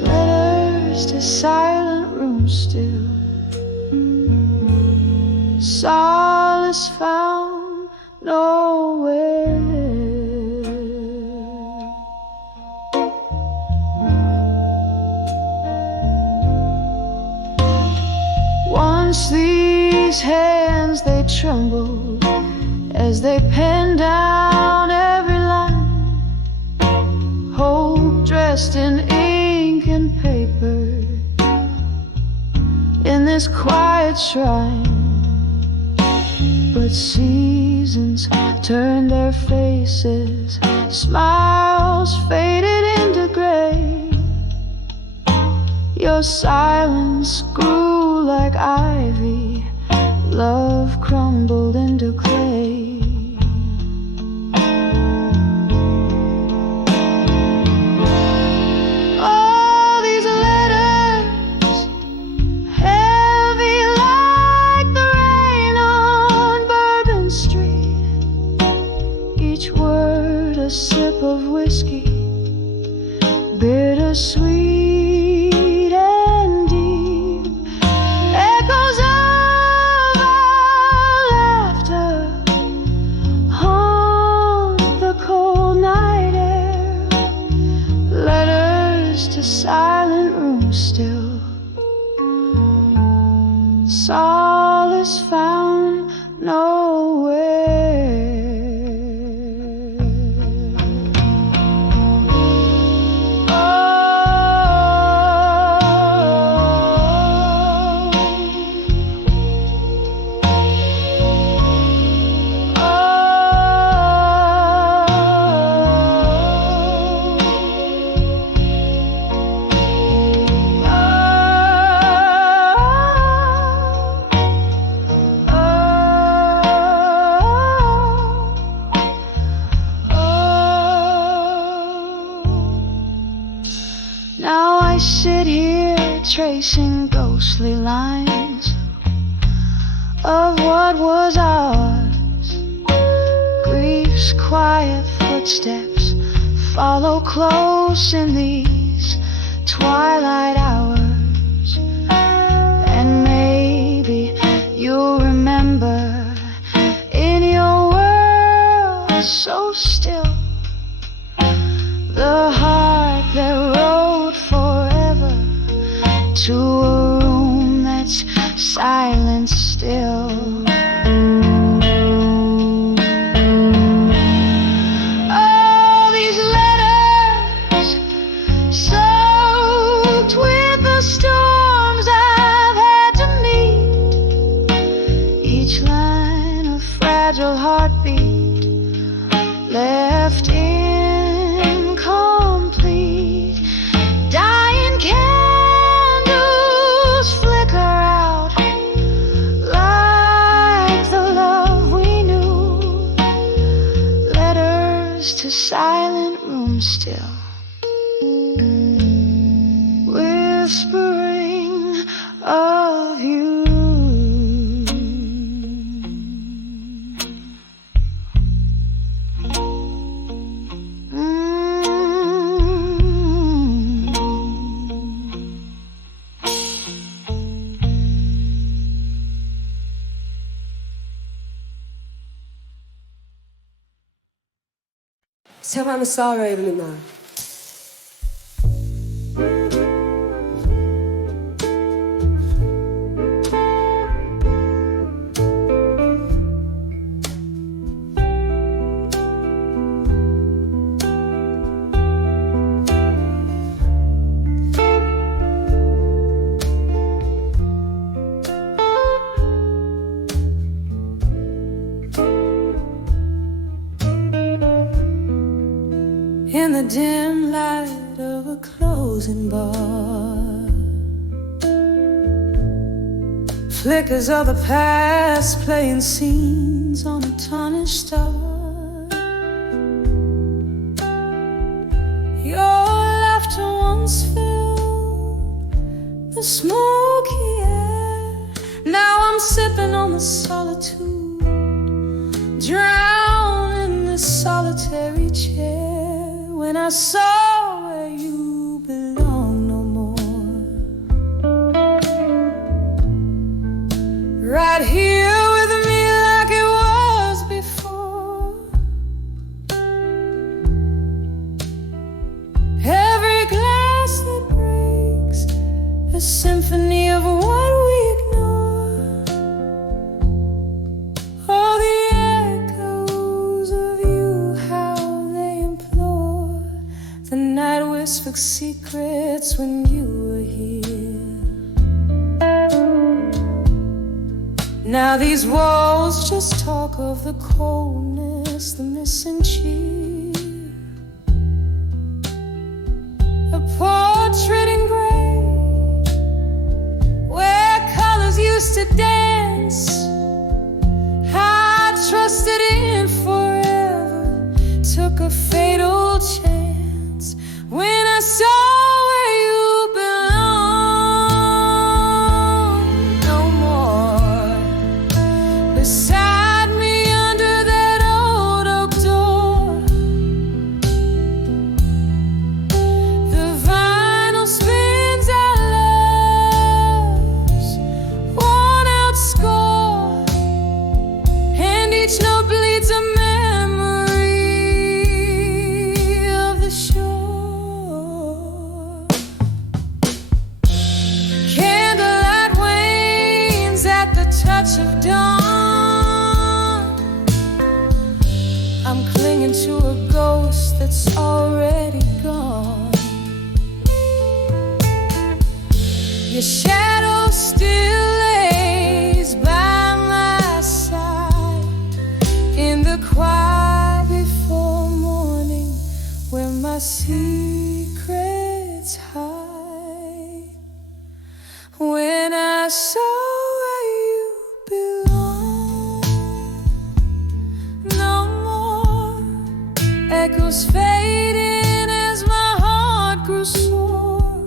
Letters to silent rooms still, solace found nowhere. Once these hands they trembled as they penned down every line, hope dressed in ink and paper in this quiet shrine. But seasons turned their faces, smiles faded into gray. Your silence grew like ivy, love crumbled into clay. All these letters, heavy like the rain on Bourbon Street. Each word a sip of whiskey, bittersweet. Silent room still, solace found nowhere. tracing ghostly lines of what was ours. Grief's quiet footsteps follow close in these twilight hours. And maybe you'll remember in your world so still the heart that rode forever to a room that's silent still. All these letters soaked with the storms I've had to meet, each line a fragile heartbeat left incomplete. Dying candles flicker out like the love we knew. Letters to silent rooms still, whispering of you. Tell me I'm sorry, Luna. In the dim light of a closing bar, flickers of the past playing scenes on a tarnished star. Your laughter once filled the smoky air. Now I'm sipping on the solitude, drowned in this solitary chair. When I saw where you belong no more, right here with me like it was before. Every glass that breaks, a symphony of what we ignore. Oh, the echoes of you, how they implore. The night whispered secrets when you were here. Now these walls just talk of the coldness, the missing cheer. A portrait in gray, where colors used to dance. I trusted in forever, took a fatal chance. When I saw where you belong no more, beside me under that old oak door. The vinyl spins our love's worn out score, and each note bleeds a memory of the shore. Candlelight wanes at the touch of dawn. I'm clinging to a ghost that's already gone. Your shadow still lays by my side in the quiet before morning, where my secrets hide. When I saw where you belong no more, echoes fading as my heart grew sore.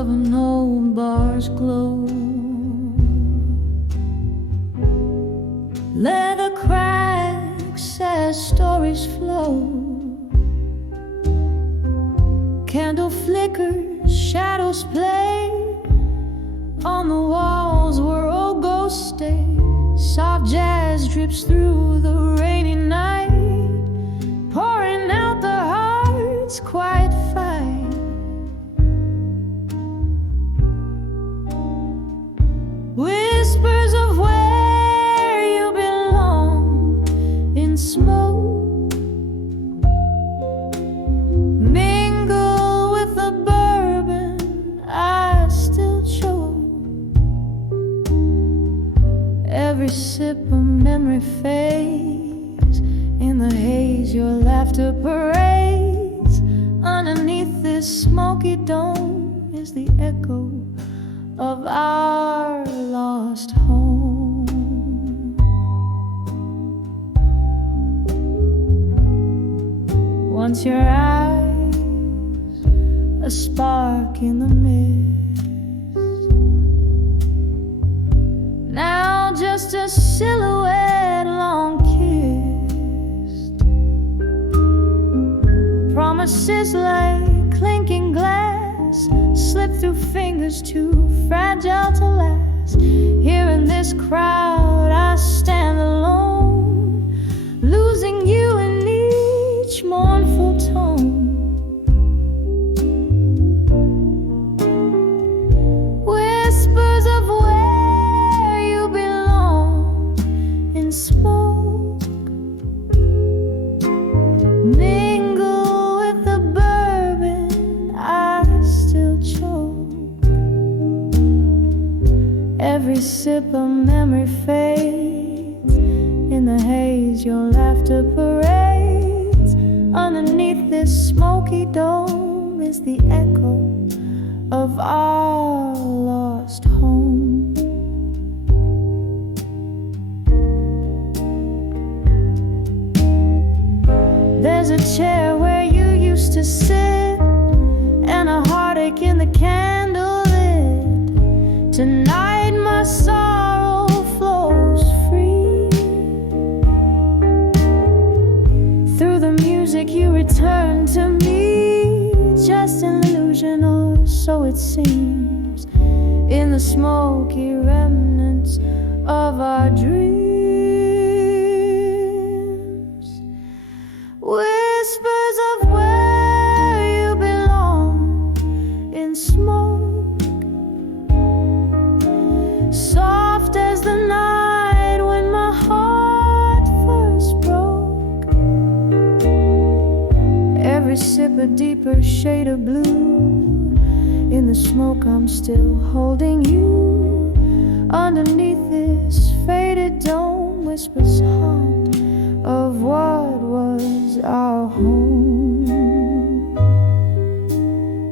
of an old bar's glow. Leather cracks as stories flow. Candle flickers, shadows play. On the walls where old ghosts stay. Soft jazz drips through the rainy night, pouring out the heart's quiet fight. Whispers of where you belong in smoke, mingle with the bourbon I still choke. Every sip of memory fades. In the haze your laughter parades. Underneath this smoky dome is the echo of our lost home. Once your eyes, a spark in the mist. Now just a silhouette long kissed. Promises like clinking glass slip through fingers too fragile to last. Here in this crowd I stand alone, losing you in each mournful tone. Whispers of where you belong in smoke, mingle with the bourbon I still choke. Every sip of memory fades. In the haze your laughter parades. Underneath this smoky dome is the echo of our lost home. There's a chair where you used to sit, and a heartache in the candle lit. Tonight my sorrow flows free. Through the music you return to me, just an illusion or so it seems, in the smoky remnants of our dreams. Whispers of where you belong in smoke, soft as the night when my heart first broke. Every sip a deeper shade of blue. In the smoke I'm still holding you. Underneath this faded dome whispers haunt of what was our home.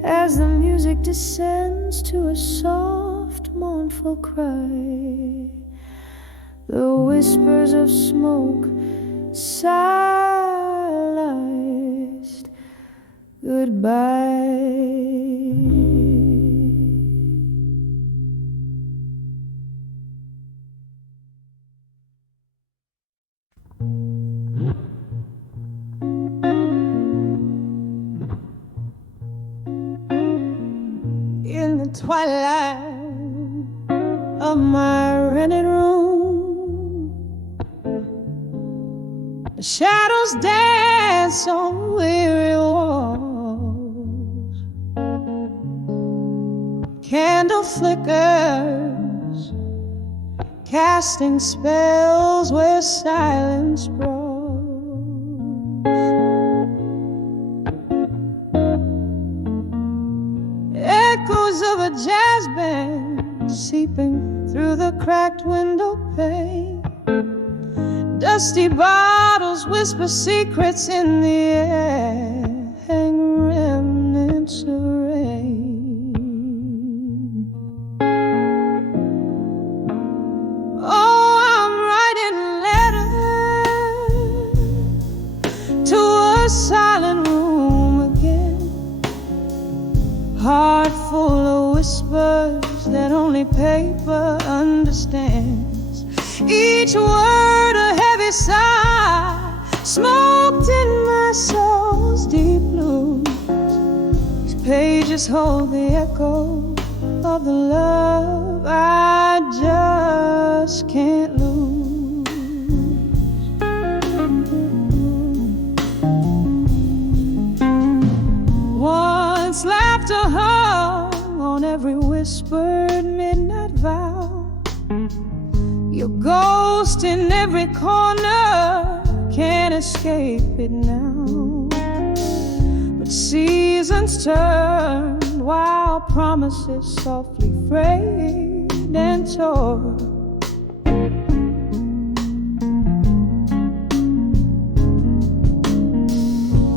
As the music descends to a soft mournful cry, the whispers of smoke silenced goodbye. In the twilight of my rented room, the shadows dance on weary walls. Candle flickers, casting spells where silence brawls. Echoes of a jazz band seeping through the cracked window pane. Dusty bottles whisper secrets in the air, hang remnants of rain. Oh, I'm writing letters to a silent room again, heart full full of whispers that only paper understands. Each word a heavy sigh, smoked in my soul's deep blue. These pages hold the echo of the love I just can't lose. Once laughter hung on every whispered midnight vow. Your ghost in every corner, can't escape it now. But seasons turn while promises softly frayed and tore.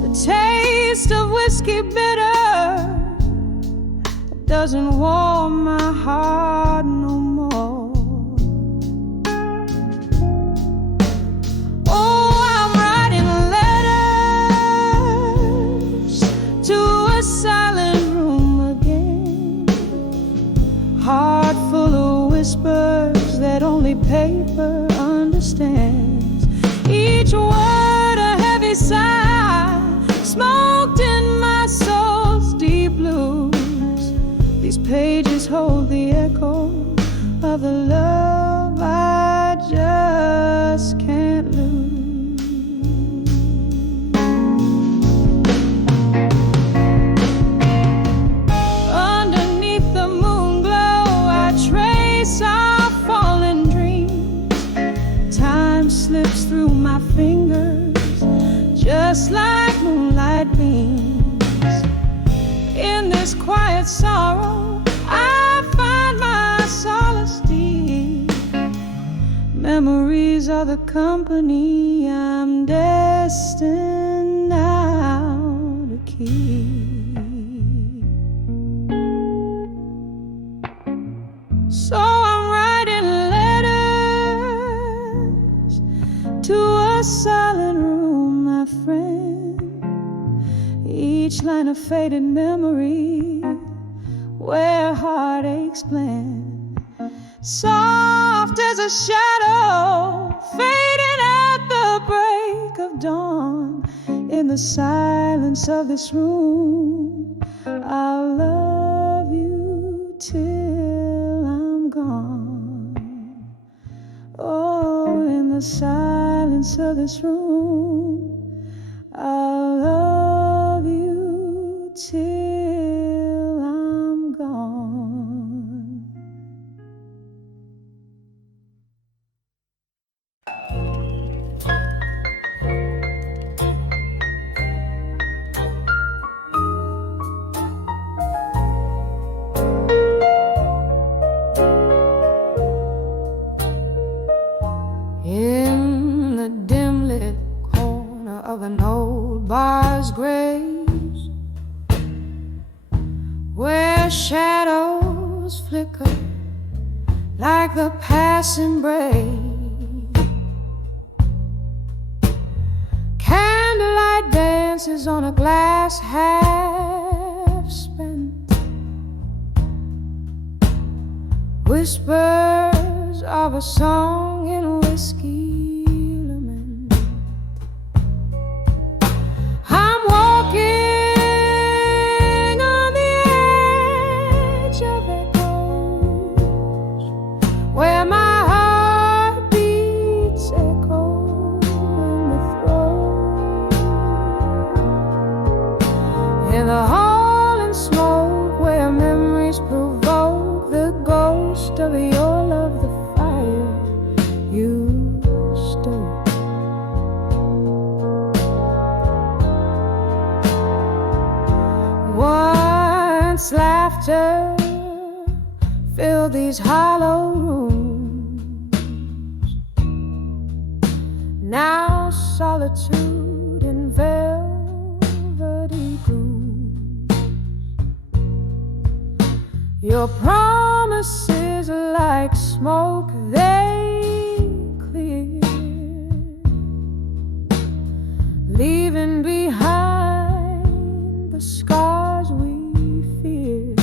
The taste of whiskey bitter doesn't warm my heart no more. Oh, I'm writing letters to a silent room again. Heart full of whispers that only paper understands. Each word a heavy sigh, smoked in my soul's deep blues. These pages hold the echo of the love I just can't lose. Underneath the moon glow, I trace our fallen dreams. Time slips through my fingers, just like moonlight beams. In this quiet sorrow, I find my solace deep. Memories are the company I'm destined now to keep. So I'm writing letters to a silent room, my friend. Each line a faded memory where heartaches blend. Soft as a shadow, fading at the break of dawn. In the silence of this room, I'll love you till I'm gone. Oh, in the silence of this room, I'll love you till I'm gone. In the dim lit corner of an old bar's graves, where shadows flicker like the passing brave, candlelight dances on a glass half spent, whispers of a song in whiskey lament. I'm walking on the edge of echoes, where my heart beats echo in the throat. In the hall and smoke, where memories provoke the ghost of your love, the fire you stoke. Once laughter filled these hollow rooms, now solitude in velvety glooms. Your promises like smoke, they clear, leaving behind the scars we fear.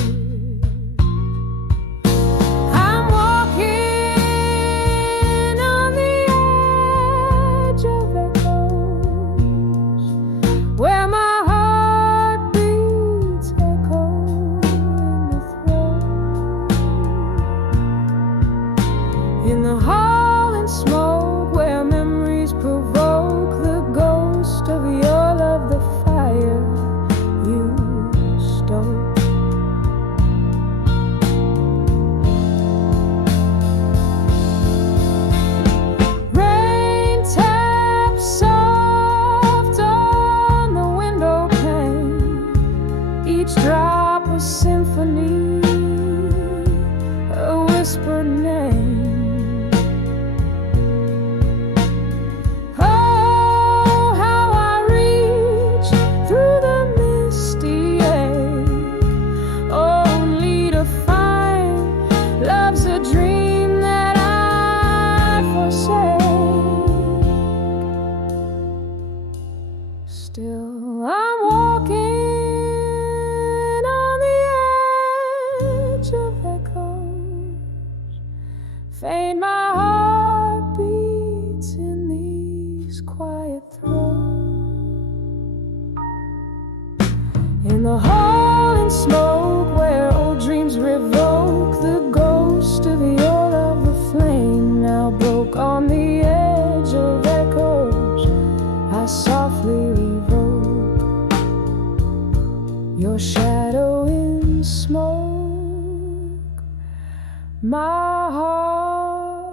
my heart's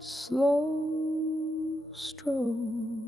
slow stroke.